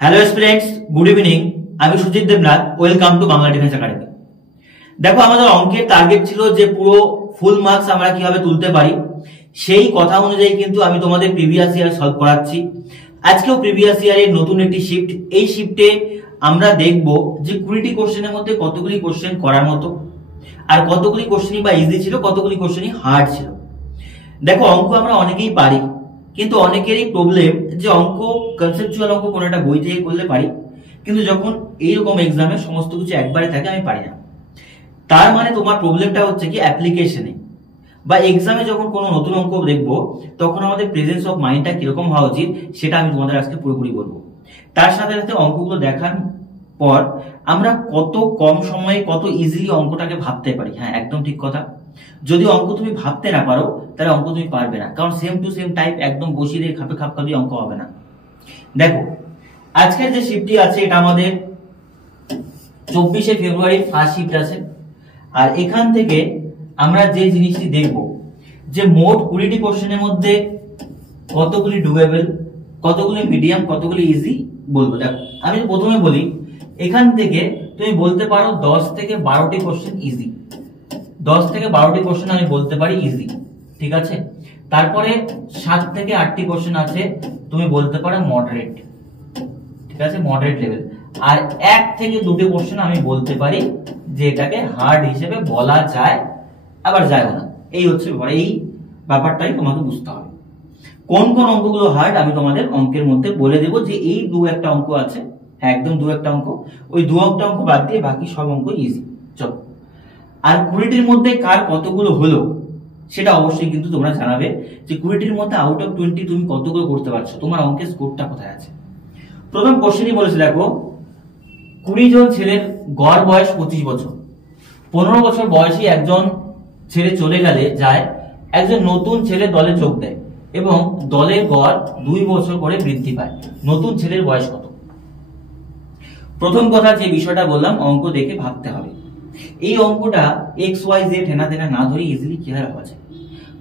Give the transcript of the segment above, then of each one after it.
Hello students, good evening. আমি Sujit Debnath. Welcome to Bangla defence academy. দেখো, আমাদের অঙ্কের টার্গেট ছিল যে পুরো ফুল মার্কস আমরা কিভাবে তুলতে পারি, সেই কথা অনুযায়ী কিন্তু আমি তোমাদের প্রিভিয়াস ইয়ার সলভ করাচ্ছি। আজকেও প্রিভিয়াস ইয়ারের নতুন একটি শিফট। এই শিফটে আমরা দেখব যে 20টি কোশ্চেনের মধ্যে কতগুলি কোশ্চেন করার মতো, আর কতগুলি কোশ্চেনই বা ইজি ছিল, কতগুলি কোশ্চেনই হার্ড ছিল। দেখো, অঙ্ক আমরা অনেকেই পারি, কিন্তু অনেকেরই প্রবলেম যে অঙ্ক কনসেপচুয়াল অঙ্ক কোনো একটা বই থেকে করলে পারি, কিন্তু যখন এইরকম এক্সামে সমস্ত কিছু একবারে থাকে আমি পারি না। তার মানে তোমার প্রবলেমটা হচ্ছে কি অ্যাপ্লিকেশনে বা এক্সামে যখন কোনো নতুন অঙ্ক দেখবো তখন আমাদের প্রেজেন্স অফ মাইন্ডটা কিরকম হওয়া উচিত সেটা আমি তোমাদের আজকে পুরোপুরি বলবো। তার সাথে সাথে অঙ্কগুলো দেখার পর আমরা কত কম সময়ে কত ইজিলি অঙ্কটাকে ভাবতে পারি। হ্যাঁ, একদম ঠিক কথা। যদি অঙ্ক তুমি ভাবতে না পারো তাহলে অঙ্ক তুমি পারবে না, কারণ সেম টু সেম টাইপ একদম বসিয়ে দিয়ে খাপে খাপ খাবি অঙ্ক হবে না। দেখো, আজকের যে শিফটটি আছে এটা আমাদের 24শে ফেব্রুয়ারির ফার্স্ট শিফট আছে। আর এখান থেকে আমরা যে জিনিসটি দেখব যে মোট 20টি কোশ্চেনের মধ্যে কতগুলি ডুয়েবল, কতগুলি মিডিয়াম, কতগুলি ইজি বলবো। দেখো, আমি প্রথমে বলি, এখান থেকে তুমি বলতে পারো 10 থেকে 12টি কোশ্চেন ইজি। 10 থেকে 12টি কোশ্চেন আমি বলতে পারি ইজি, ঠিক আছে। তারপরে 7 থেকে 8টি কোশ্চেন আছে তুমি বলতে পারো মডারেট, ঠিক আছে, মডারেট লেভেল। আর 1 থেকে 2টি কোশ্চেন আমি বলতে পারি যে এটাকে হার্ড হিসেবে বলা যায়, আবার যায়ও না। এই হচ্ছে ব্যাপার। এই ব্যাপারটাই তোমাকে বুঝতে হবে। কোন কোন অঙ্কগুলো হার্ড আমি তোমাদের অঙ্কের মধ্যে বলে দেবো যে এই দু একটা অঙ্ক আছে, হ্যাঁ একদম দু একটা অঙ্ক, ওই দু একটা অঙ্ক বাদ দিয়ে বাকি সব অঙ্ক ইজি। চলো, আর 20টির মধ্যে কার কতগুলো হলো সেটা অবশ্যই কিন্তু তোমরা জানাবে যে 20টির মধ্যে আউট অফ 20 তুমি কতগুলো করতে পারছো, তোমার অঙ্কের স্কোরটা কোথায় আছে। প্রথম কোশ্চেনই বলেছে, দেখো 20 জন ছেলের গড় বয়স 25 বছর। 15 বছর বয়সী একজন ছেলে চলে গেলে যায়, একজন নতুন ছেলে দলে যোগ দেয় এবং দলের গড় 2 বছর করে বৃদ্ধি পায়। নতুন ছেলের বয়স কত? প্রথম কথা যে বিষয়টা বললাম, অঙ্ক দেখে ভাবতে হবে। এই অঙ্কটা এক্স ওয়াই জেড হেনা তেনা না ধরে ইজিলি কিভাবে ভাবা যায়।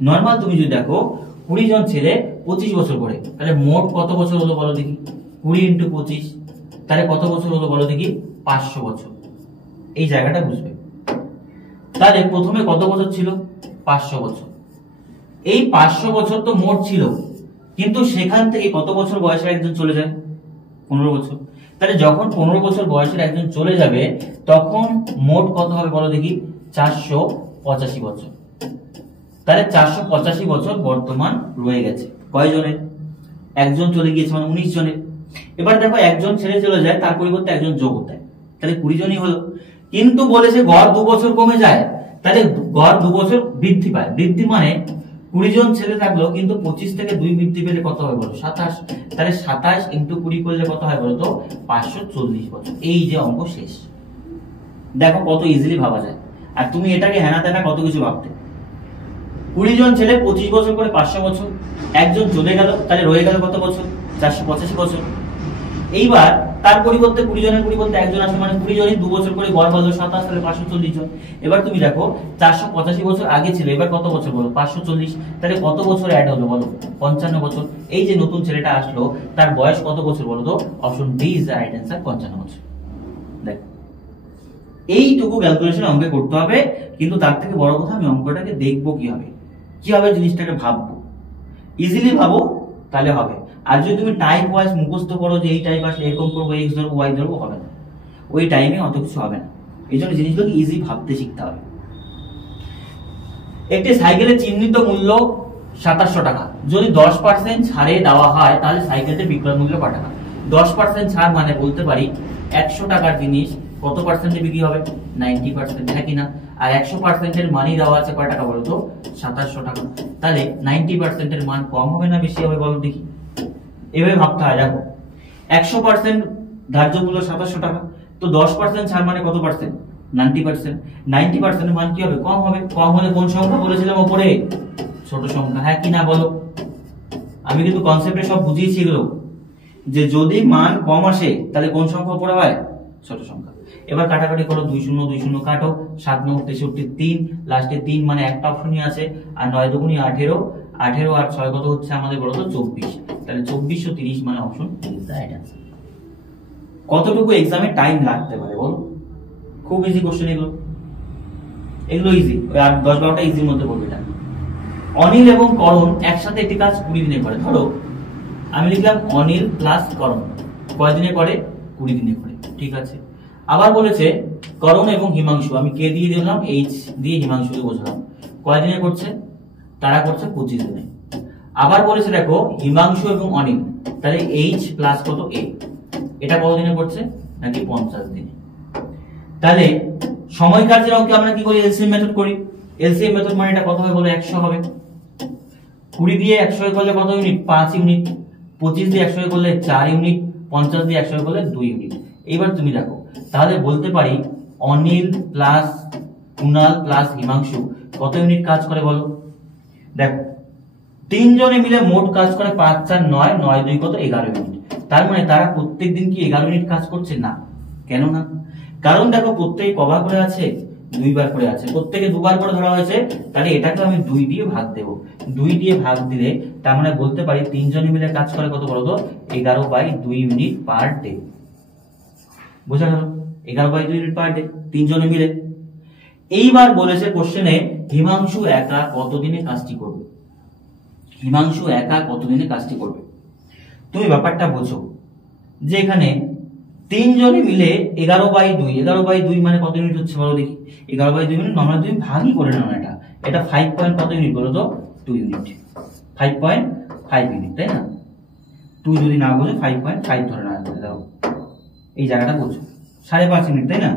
নর্মাল তুমি যদি দেখো 20 জন ছেলে 25 বছর করে, তাহলে মোট কত বছর হলো বলো দেখি? 20 ইন্টু 25, তাহলে কত বছর হলো বলো দেখি? 500 বছর। এই জায়গাটা বুঝবে। তাহলে প্রথমে কত বছর ছিল? 500 বছর। এই 500 বছর তো মোট ছিল, কিন্তু সেখান থেকে কত বছর বয়সের একজন চলে যায়? 15 বছর। তাহলে যখন 15 বছর বয়সের একজন চলে যাবে তখন মোট কত হবে বলো দেখি? 485 বছর। তাহলে 485 বছর বর্তমান রয়ে গেছে কয়জনের? একজন চলে গিয়েছে, মানে 19 জনের। এবার দেখো, একজন ছেড়ে চলে যায়, তার পরিবর্তে একজন যোগ দেয়, তাহলে 20 জনই হলো। কিন্তু বলেছে গড় 2 বছর কমে যায়, তাহলে গড় 2 বছর বৃদ্ধি পায়। বৃদ্ধি মানে 20 জন ছেলে থাকলো, কিন্তু 25 থেকে 2 বৃদ্ধি পেলে কত হবে বলো? 27। তাহলে 27 ইন্টু 20 করলে কত হয় বলো তো? 540 বছর। এই যে অঙ্ক শেষ। দেখো কত ইজিলি ভাবা যায়। আর তুমি এটাকে হেনা তেনা কত কিছু ভাবতে। 20 জন ছেলে 25 বছর করে 500 বছর, একজন চলে গেল, তাহলে রয়ে গেল কত বছর? 485 বছর। এইবার তার পরিবর্তে 20 জনের পরিবর্তে একজন আসে, মানে 20 জনই 2 বছর করে গড় বললো 27, তাহলে 540 জন। এবার তুমি দেখো 485 বছর আগে ছিল, এবার কত বছর বলো? 540। তাহলে কত বছর অ্যাড হলো বলো? 55 বছর। এই যে নতুন ছেলেটা আসলো তার বয়স কত বছর বলো তো? Option D is the right answer, 55 বছর। দেখো, এইটুকু ক্যালকুলেশন অঙ্কে করতে হবে, কিন্তু তার থেকে বড় কথা আমি অঙ্কটাকে দেখবো কিভাবে জিনিসটাকে ভাববো। ইজিলি ভাবো তাহলে হবে। আর যদি তুমি টাইপ ওয়াইজ মুখস্থ করো যে এই টাইপ আসলে এরকম করবো, এক্স ধরবো, ওয়াই ধরবো, হবে না। ওই টাইমে অত কিছু হবে না। এই জন্য জিনিসগুলোকে ইজি ভাবতে শিখতে হবে। একটি সাইকেলের চিহ্নিত মূল্য 2700 টাকা। যদি 10% ছাড়ে দেওয়া হয় তাহলে সাইকেলটির বিক্রয় মূল্য কত টাকা? 10% ছাড় মানে বলতে পারি 100 টাকার জিনিস কত পার্সেন্টে বিক্রি হবে? 90%, হ্যাঁ কিনা? আর 100% এর মানই দেওয়া আছে কয় টাকা বলো তো? 2700 টাকা। তাহলে 90% এর মান কম হবে না বেশি হবে বলো দেখি? এভাবে ভাবতে হয়। দেখো, 100% ধার্য মূল্য 2700 টাকা, তো 10% ছাড় মানে কত পার্সেন্ট? 90%। 90% এর মান কি হবে? কম হবে। কম হলে কোন সংখ্যা বলেছিলাম উপরে? ছোট সংখ্যা, হ্যাঁ কিনা বলো? আমি কিন্তু কনসেপ্টে সব বুঝিয়েছি এগুলো, যে যদি মান কম আসে তাহলে কোন সংখ্যা উপরে হয়? ছোট সংখ্যা। এবার কাটাকাটি করো, 2 শূন্য 2 শূন্য কাটো, 7 9 63 3, লাস্টে 3 মানে একটা অপশনই আছে, আর 9 দুগুণী 18, 18 আর 6 কত হচ্ছে আমাদের বলো তো? 24। তাহলে 2430 মানে option is the right answer. কতটুকু এক্সামে টাইম লাগতে পারে বলো? খুব ইজি কোশ্চেন এগুলো ইজি, আর 10-12টা ইজির মধ্যে পড়বে। এটা অনিল এবং করণ একসাথে একটি কাজ 20 দিনে করে। ধরো আমি লিখলাম অনিল প্লাস করণ কয় দিনে করে? 20 দিনে করে। ঠিক আছে। আবার বলেছে করণ এবং হিমাংশু, আমি কে দিয়ে দিলাম, এইচ দিয়ে হিমাংশুকে বোঝালাম, কয় দিনে করছে? তারা করছে 25 দিনে। আবার বলেছে দেখো হিমাংশু এবং অনিল, তাহলে এইচ প্লাস কত এ, এটা কত দিনে করছে? নাকি 50 দিনে। তাহলে সময় কার্যের অঙ্কে আমরা কি করি? এলসিএম মেথড করি। এলসিএম মেথড মানে এটা কত হবে বলো? 100 হবে। 20 দিয়ে 100 এ করলে কত ইউনিট? 5 ইউনিট। 25 দিয়ে 100 এ করলে 4 ইউনিট। 50 দিয়ে 100 এ করলে 2 ইউনিট। এবার তুমি দেখো, তাহলে বলতে পারি অনিল প্লাস কুনাল প্লাস হিমাংশু কত ইউনিট কাজ করে বলো? দেখো তিনজনে মিলে মোট কাজ করে 5 4 9, 9 2 কত? 11 ইউনিট। তার মানে তারা প্রত্যেকদিন কি 11 ইউনিট কাজ করছে? না। কেন না? কারণ দেখো প্রত্যেকে কবার করে আছে? 2 বার করে আছে। প্রত্যেকে 2 বার করে ধরা হয়েছে, তাহলে এটাকে আমি 2 দিয়ে ভাগ দেব। 2 দিয়ে ভাগ দিলে তার মানে বলতে পারি তিনজনে মিলে কাজ করে কত বলো তো? 11/2 ইউনিট পার ডে। বোঝা গেল? 11/2 ইউনিট পার ডে তিনজনে মিলে। এইবার বলেছে কোশ্চেনে হিমাংশু একা কতদিনে কাজটি করবে? হিমাংশু একা কতদিনে কাজটি করবে? তুমি ব্যাপারটা বোঝো যে এখানে তিনজনে মিলে 11/2, 11/2 মানে কত ইউনিট হচ্ছে বলো দেখি? 11/2 মানে নর্মাল তুমি ভাগই করে নাও। এটা 5 পয়েন্ট কত ইউনিট বলো তো? 2 ইউনিট। 5.5 ইউনিট, তাই না? 2 যদি না বোঝো 5.5 ধরে না দাও, এই জায়গাটা বোঝো। 5.5 ইউনিট, তাই না?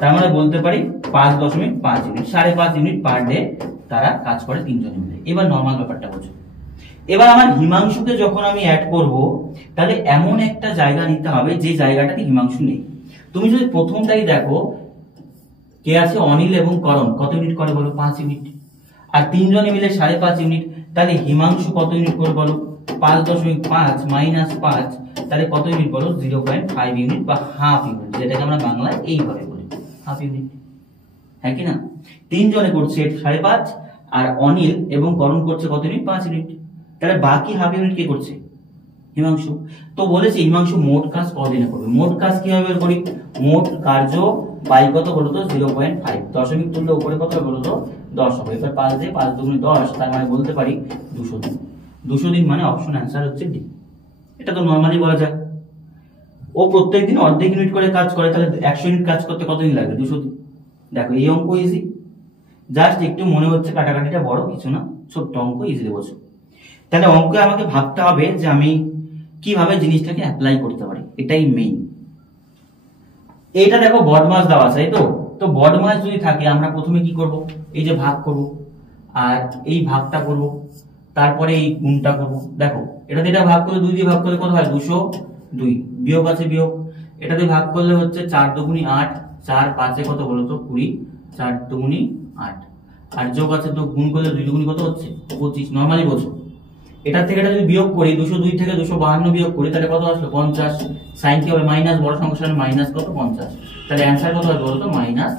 তার মানে বলতে পারি 5.5 ইউনিট, 5.5 ইউনিট পার ডে তারা কাজ করে তিনজনে মিলে। এবার নর্মাল ব্যাপারটা বোঝো। এবার আমার হিমাংশুকে যখন আমি অ্যাড করব, তাহলে এমন একটা জায়গা নিতে হবে যে জায়গাটাতে হিমাংশু নেই। তুমি যদি প্রথমটাই দেখো, কে আছে? অনিল এবং করণ কত ইউনিট করে বলো? 5 ইউনিট। আর তিনজনে মিলে 5.5 ইউনিট, তাহলে হিমাংশু কত ইউনিট করে বলো? 5.5 মাইনাস 5, তাহলে কত ইউনিট বলো? 0.5 ইউনিট বা হাফ ইউনিট, যেটাকে আমরা বাংলায় এইভাবে বলি হাফ ইউনিট। হ্যাঁ কি না? তিনজনে করছে 5.5, আর অনিল এবং করণ করছে কত ইউনিট? 5 ইউনিট। তাহলে বাকি হাফ ইউনিট কে করছে? হিমাংশু। তো বলেছে হিমাংশু মোট কাজ কদিনে করবে। মোট কাজ কিভাবে বের করি? মোট কার্য বাই কত বলো তো? 0.5। দশমিক তুললে উপরে কত হবে বলো তো? 10 হবে। এবার 5 দিয়ে 5 দুগুণে 10, তার মানে বলতে পারি 200 দিন। 200 দিন মানে অপশন অ্যান্সার হচ্ছে ডি। এটা তো নরমালি বলা যায়। ও প্রত্যেকদিন অর্ধেক ইউনিট করে কাজ করে, তাহলে 100 ইউনিট কাজ করতে কতদিন লাগবে? 200 দিন। দেখো এই অঙ্ক ইজি, জাস্ট একটু মনে হচ্ছে কাটাকাটিটা বড়, কিছু না, ছোট্ট অঙ্ক, ইজিলি বোঝো। তাহলে অঙ্কে আমাকে ভাবতে হবে যে আমি কিভাবে জিনিসটাকে অ্যাপ্লাই করতে পারি, এটাই মেইন। এইটা দেখো বদমাস দেওয়া আছে, তো বদমাস যদি থাকে আমরা প্রথমে কি করব? এই যে ভাগ করব, আর এই ভাগটা করব, তারপরে এই গুণটা করব। দেখো এটাতে এটা ভাগ করলে 2 দিয়ে ভাগ করলে কত হয়? 202। বিয়োগ আছে বিয়োগ, এটাতে ভাগ করলে হচ্ছে 4 দুগুণী 8, 4 5 কত বলো তো? 20, 4 দুগুণী 8, আর যোগ আছে তো গুণ করলে 2 দুগুণী কত হচ্ছে? 25। নরমালি বোঝো। এটা থেকে এটা যদি বিয়োগ করি, 202 থেকে 252 বিয়োগ করি, তাহলে কত আসলো? 50। সাইন কি হবে? মাইনাস, বড় সংখ্যার সামনে মাইনাস কত? 50। তাহলে অ্যানসার কত হবে বলো তো? -25।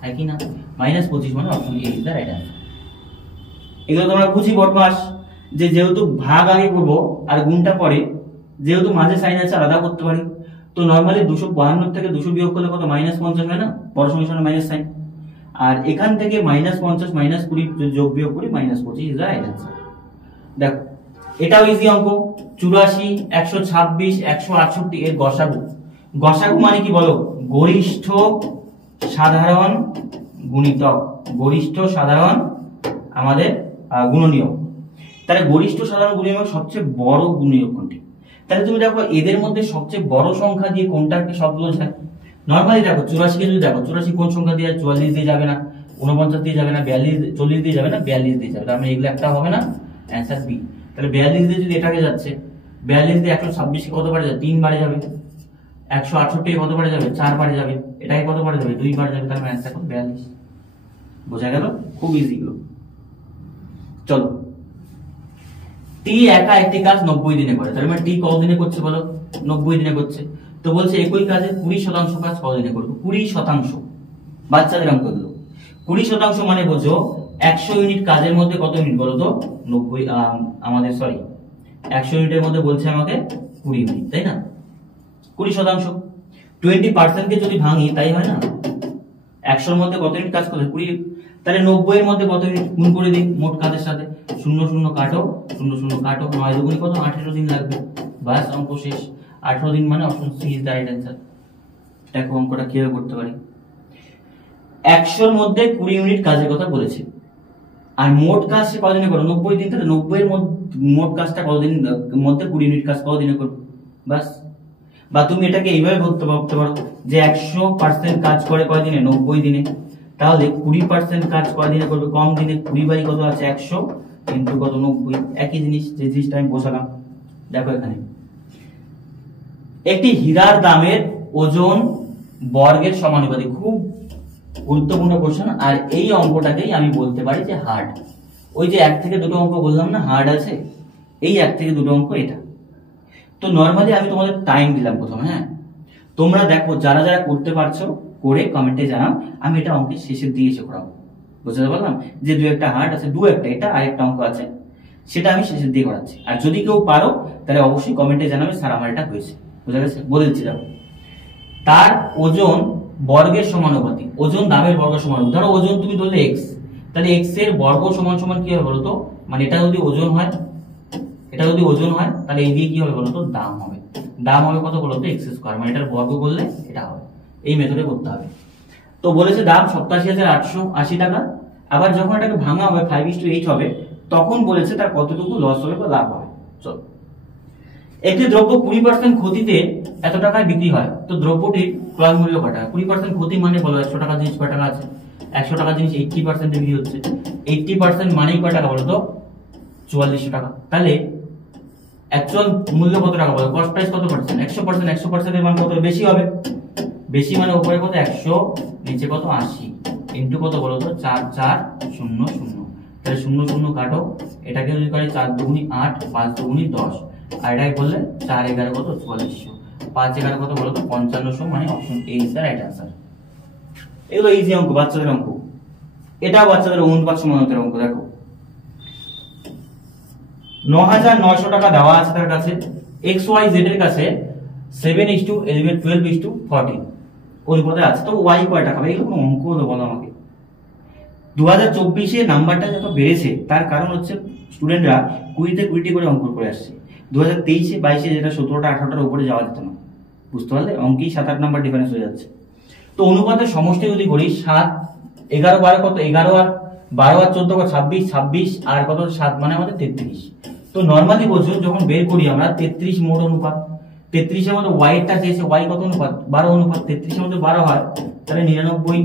হ্যাঁ কি না? -25 মানে option A is the right answer. এগুলো তোমরা বুঝি বদমাস, যে যেহেতু ভাগ আগে করবো আর গুণটা পরে, যেহেতু মাঝে সাইন আছে আলাদা করতে পারি। তো নরমালি 252 থেকে 200 বিয়োগ করলে কত? -50 হয় না? বড় সংখ্যার সামনে মাইনাস সাইন। আর এখান থেকে -50 -20 যোগ বিয়োগ করি, -25 ইজ দ্য রাইট অ্যানসার। দেখো এটাও ইজি অঙ্ক। 84, 126, 168 এর গসাগু। গসাগু মানে কি বলো? গরিষ্ঠ সাধারণ গুণিতক, গরিষ্ঠ সাধারণ আমাদের গুণনীয়ক। তাহলে গরিষ্ঠ সাধারণ গুণনীয়ক সবচেয়ে বড় গুণনীয়ক কোনটি? তাহলে তুমি দেখো এদের মধ্যে সবচেয়ে বড় সংখ্যা দিয়ে কোনটাকে শব্দ বোঝায়? নরমালি দেখো 84 কে যদি দেখো, 84 কোন সংখ্যা দিয়ে? 44 দিয়ে যাবে না, 49 দিয়ে যাবে না, 42, 40 দিয়ে যাবে না, 42 দিয়ে যাবে। তার মানে এগুলো একটা হবে না, অ্যানসার বি। তাহলে 42 দিয়ে যদি এটাকে যাচ্ছে, 42 দিয়ে 126 কে কত বারে যাবে? 3 বারে যাবে। 168 কে কত বারে যাবে? 4 বারে যাবে। এটাকে কত বারে যাবে? 2 বারে যাবে। তার মানে অ্যানসার কত? 42। বোঝা গেল? খুব ইজি গুলো। চলো, টি একা একটি কাজ 90 দিনে করে। তার মানে টি কত দিনে করছে বলো? 90 দিনে করছে। তো বলছে একই কাজে 20% কাজ কত দিনে করবে? 20%। বাচ্চাদের অঙ্ক গুলো। 20% মানে বোঝো 100 ইউনিট কাজের মধ্যে কত ইউনিট বলো তো? 90 আমাদের 100 ইউনিটের মধ্যে বলছে আমাকে 20 ইউনিট, তাই না? 20%। 20% কে যদি ভাঙি তাই হয় না, 100 এর মধ্যে কত ইউনিট কাজ করে? 20। তাহলে 90 এর মধ্যে কত ইউনিট গুণ করে দিই মোট কাজের সাথে। 00 কাটো, 00 কাটো, 9 দুগুণে কত? 18 দিন লাগবে। বাস, অঙ্ক শেষ। 18 দিন মানে option C is the right answer. দেখো অঙ্কটা কিভাবে করতে পারি। 100 এর মধ্যে 20 ইউনিট কাজের কথা বলেছে, আর মোট কাজ সে কতদিনে করো? 90 দিন। তাহলে 90 এর মোট কাজটা কতদিন মধ্যে 20 ইউনিট কাজ কতদিনে করবে? বাস। বা তুমি এটাকে এইভাবে ভাবতে পারো যে 100% কাজ করে কয় দিনে? 90 দিনে। তাহলে 20% কাজ কয় দিনে করবে? কম দিনে। 20 বাই কত আছে? 100 ইনটু কত? 90। একই জিনিস, যে জিনিসটা আমি বসালাম। দেখো এখানে একটি হীরার দামের ওজন বর্গের সমানুপাতিক। খুব গুরুত্বপূর্ণ কোশ্চেন। আর এই অঙ্কটাকেই আমি বলতে পারি যে হার্ড। ওই যে 1 থেকে 2টো অঙ্ক বললাম না হার্ড আছে, এই 1 থেকে 2টো অঙ্ক এটা। তো নরমালি আমি তোমাদের টাইম দিলাম প্রথমে। হ্যাঁ, তোমরা দেখো যারা যারা করতে পারছো করে কমেন্টে জানাও, আমি এটা অঙ্কের শেষের দিকে এসে করাবো। বুঝতে পারলাম যে 2-1টা হার্ড আছে, 2-1টা এটা, আর একটা অঙ্ক আছে সেটা আমি শেষের দিকে করাচ্ছি। আর যদি কেউ পারো তাহলে অবশ্যই কমেন্টে জানাবে স্যার আমার এটা হয়েছে। বুঝা গেছে? বলে দিচ্ছি। দেখো, তার ওজন বর্গের সমানুপাতিক। ওজন দামের বর্গের সমানুপাতিক। ধরো ওজন তুমি ধরলে x, তাহলে x এর বর্গ সমান সমান কি হবে বলো তো? মানে এটা যদি ওজন হয়, এটা যদি ওজন হয় তাহলে এই দিয়ে কি হবে বলো তো? দাম হবে। দাম হবে কত বলো তো? x square. মানে এটার বর্গ করলে এটা হবে। এই মেথডে করতে হবে। তো বলেছে দাম 87,880 টাকা। আবার যখন এটাকে ভাঙা হবে 5:8 হবে, তখন বলেছে তার কতটুকু লস হবে বা লাভ হবে। চলো, একটি দ্রব্য 20% ক্ষতিতে এত টাকায় বিক্রি হয়, তো দ্রব্যটির ক্রয় মূল্য কত টাকা? 20% ক্ষতি মানে বলো 100 টাকা জিনিস কয় টাকা আছে? 100 টাকা জিনিস 80% বিক্রি হচ্ছে। 80% মানেই কয় টাকা বলো তো? 4400 টাকা। তাহলে অ্যাকচুয়াল মূল্য কত টাকা বলো? কস্ট প্রাইস কত পার্সেন্ট? 100%। 100% এর মান কত? বেশি হবে। বেশি মানে উপরে কত? 100, নিচে কত? 80 ইনটু কত বলো তো? 4400। তাহলে 00 কাটো, এটাকে যদি করে 4 দুগুণী 8, 5 দুগুণী 10, আর এটাকে করলে 4 11 কত? 4400, 5 11 কত বলো তো? 5500। মানে option A is the right answer. এগুলো ইজি অঙ্ক, বাচ্চাদের অঙ্ক। এটা বাচ্চাদের অনুপাত সমানুপাতের অঙ্ক। দেখো 9900 টাকা দেওয়া আছে তার কাছে। XYZ এর কাছে 7:11, 12:14 অনুপাতে আছে। তো Y কয় টাকা? এগুলো কোনো অঙ্ক হলো বলো আমাকে? 2024-এ নাম্বারটা যত বেড়েছে তার কারণ হচ্ছে স্টুডেন্টরা 20তে 20টি করে অঙ্ক করে আসছে। 2023-এ 22-এ যেটা 17টা 18টার উপরে যাওয়া যেত না। বুঝতে পারলে? অঙ্কেই 7-8 নাম্বার ডিফারেন্স হয়ে যাচ্ছে। তো অনুপাতের সমষ্টি যদি করি 7 11 12 কত? 11 আর 12 আর 14 কত? 26, 26 আর কত? 7 মানে আমাদের 33। তো নরমালি বলছো যখন বের করি আমরা 33 মোট অনুপাত। 33 এর মধ্যে y টা চেয়েছে, y কত অনুপাত? 12 অনুপাত। 33 এর মধ্যে 12 হয় তাহলে 99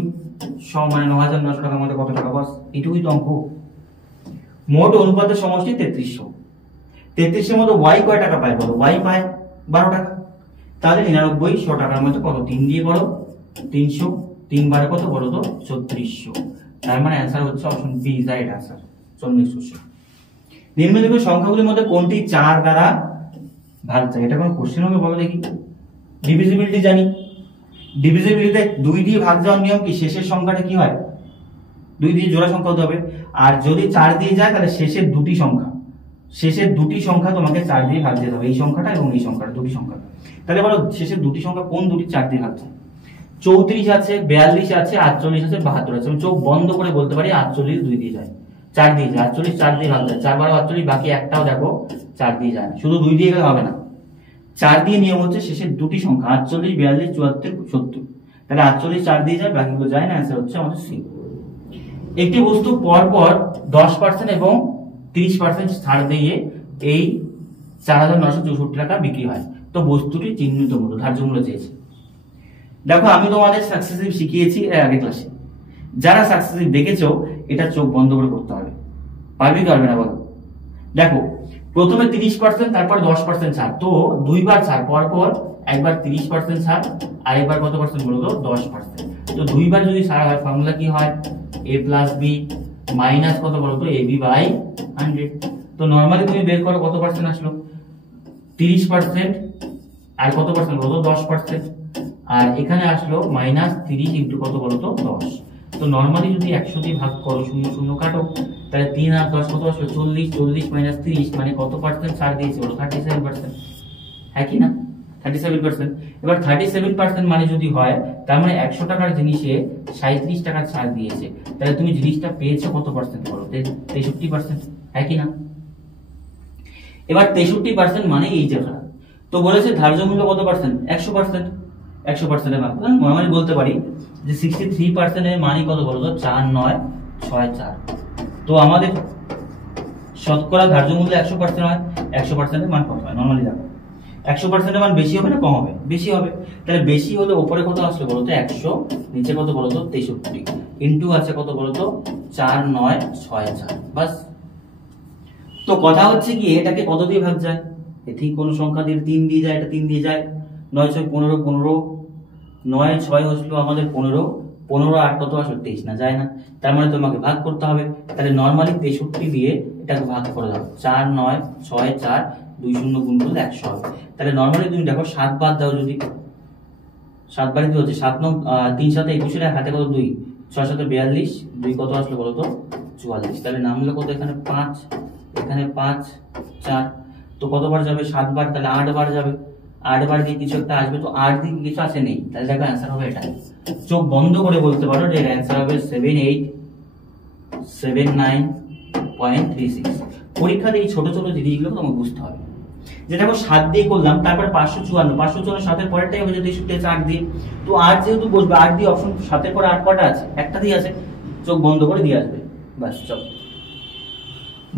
মানে 9900 টাকার মধ্যে কত টাকা? বাস, এটুকুই তো অঙ্ক। মোট অনুপাতের সমষ্টি 3300। 33 এর মধ্যে y কয় টাকা পায় বলো? y পায় 12 টাকা। তাহলে 9900 টাকার মধ্যে কত? 3 দিয়ে করো, 300, 3 বারে কত বলো তো? 3600। তার মানে অ্যান্সার হচ্ছে option B is the right answer. 4400। নিম্নলিখিত সংখ্যাগুলির মধ্যে কোনটি 4 দ্বারা ভাগ যায়? এটা কোন কোশ্চেন হবে বলো দেখি? ডিভিজিবিলিটি জানি। ডিভিজিবিলিটিতে 2 দিয়ে ভাগ যাওয়ার নিয়ম কি? শেষের সংখ্যাটা কি হয়? 2 দিয়ে জোড়া সংখ্যা হতে হবে। আর যদি 4 দিয়ে যায় তাহলে শেষের দুটি সংখ্যা তোমাকে 4 দিয়ে ভাগ দিতে হবে। এই সংখ্যাটা এবং এই সংখ্যাটা, দুটি সংখ্যা। তাহলে বলো শেষের দুটি সংখ্যা কোন দুটি 4 দিয়ে ভাগ যায়? 34 আছে, 42 আছে, 48 আছে, 72 আছে। আমি চোখ বন্ধ করে বলতে পারি 48 2 দিয়ে যায়, 4 দিয়ে যায়। 48 4 দিয়ে ভাগ যায়, 4 12 48। বাকি একটাও দেখো 4 দিয়ে যায় না। শুধু 2 দিয়ে গেলে হবে না, 4 দিয়ে নিয়ম হচ্ছে শেষের দুটি সংখ্যা 48 42 74 70। তাহলে 48 4 দিয়ে যায়, বাকিগুলো যায় না। অ্যান্সার হচ্ছে আমাদের সি। একটি বস্তু পরপর 10% এবং 30% ছাড় দিয়ে এই 4964 টাকা বিক্রি হয়, তো বস্তুটি চিহ্নিত মূল্য, ধার্য মূল্য চেয়েছে। দেখো আমি তোমাদের সাকসেসিভ শিখিয়েছি এর আগে ক্লাসে। যারা সাকসেসিভ দেখেছো এটা চোখ বন্ধ করে করতে হবে। পারবে কি পারবে না বলো? দেখো প্রথমে 30%, তারপর 10% ছাড়। তো দুইবার ছাড়, পরপর একবার 30% ছাড় আর একবার কত পার্সেন্ট বলো তো? 10%। তো দুইবার যদি ছাড় হয় ফর্মুলা কি হয়? a প্লাস বি মাইনাস কত বলো তো? ab by 100। তো নরমালি তুমি বের করো কত পার্সেন্ট আসলো? 30% আর কত পার্সেন্ট বলো তো? 10%। আর এখানে আসলো মাইনাস 30 ইন্টু কত বলো তো? 10। তো নরমালি যদি 100 দিয়ে ভাগ করো, 0 0 কাটো, তাহলে 3 আর 10 কত আসলো? 40। 40 মাইনাস 30 মানে কত পার্সেন্ট ছাড় দিয়েছে বলো? 37%। হ্যাঁ কি না? 37%। এবার 37% মানে যদি হয়, তার মানে 100 টাকার জিনিসে 37 টাকা ছাড় দিয়েছে, তাহলে তুমি জিনিসটা পেয়েছো কত পার্সেন্ট বলো? 63%, হ্যাঁ কি না? এবার 63% মানে এই জায়গা, তো বলেছে ধার্য মূল্য কত পার্সেন্ট? 100%। 100% এর মান নরমালি বলতে পারি যে 63% এর মানই কত বলতো? 4964। তো আমাদের শতকরা ধার্য মূল্য 100% হয়, 100% এর মান কত হয়? নরমালি দেখো 100% এর মান বেশি হবে না কম হবে? বেশি হবে। তাহলে বেশি হলে উপরে কত আসলে বলতো? 100, নিচে কত বলতো? 63, ইনটু আছে কত বলতো? 4964। বাস। তো কথা হচ্ছে কি, এটাকে কত দিয়ে ভাগ যায়? ঠিক কোন সংখ্যা দিয়ে 3 দিয়ে যায়, এটা 3 দিয়ে যায়। 9 6 15, 15 9 6 হলো আমাদের 15, 15 8 কত আসলে 23 না? যায় না। তার মানে তোমাকে ভাগ করতে হবে। তাহলে নরমালি 63 দিয়ে এটাকে ভাগ করে দাও। 4 9 6 4 2 0 গুণ করলে 100 হবে। তাহলে নরমালি তুমি দেখো 7 বাদ দাও, যদি 7 বারে কি হচ্ছে? 7 9 3 7 21 এর হাতে কত? 2 6 7 42, 2 কত আসলে বলো তো? 44। তাহলে নাম হলো কত? এখানে 5, এখানে 5 4, তো কতবার যাবে? 7 বার, তাহলে 8 বার যাবে। 8 বার দিয়ে কিছু একটা আসবে, তো 8 দিয়ে কিছু আসে নেই, তাহলে দেখো অ্যান্সার হবে এটা। চোখ বন্ধ করে বলতে পারো যে এর অ্যান্সার হবে 7879.36। পরীক্ষাতে এই ছোট ছোট জিনিসগুলো তোমাকে বুঝতে হবে। যে দেখো 7 দিয়ে করলাম, তারপরে 554, 554 7 এর পরেরটাই হবে যে 63 8 দিয়ে, তো 8 যেহেতু বসবে, 8 দিয়ে অপশন 7 এর পরে 8 কটা আছে? একটা দিয়ে আছে, চোখ বন্ধ করে দিয়ে আসবে, বাস। চল,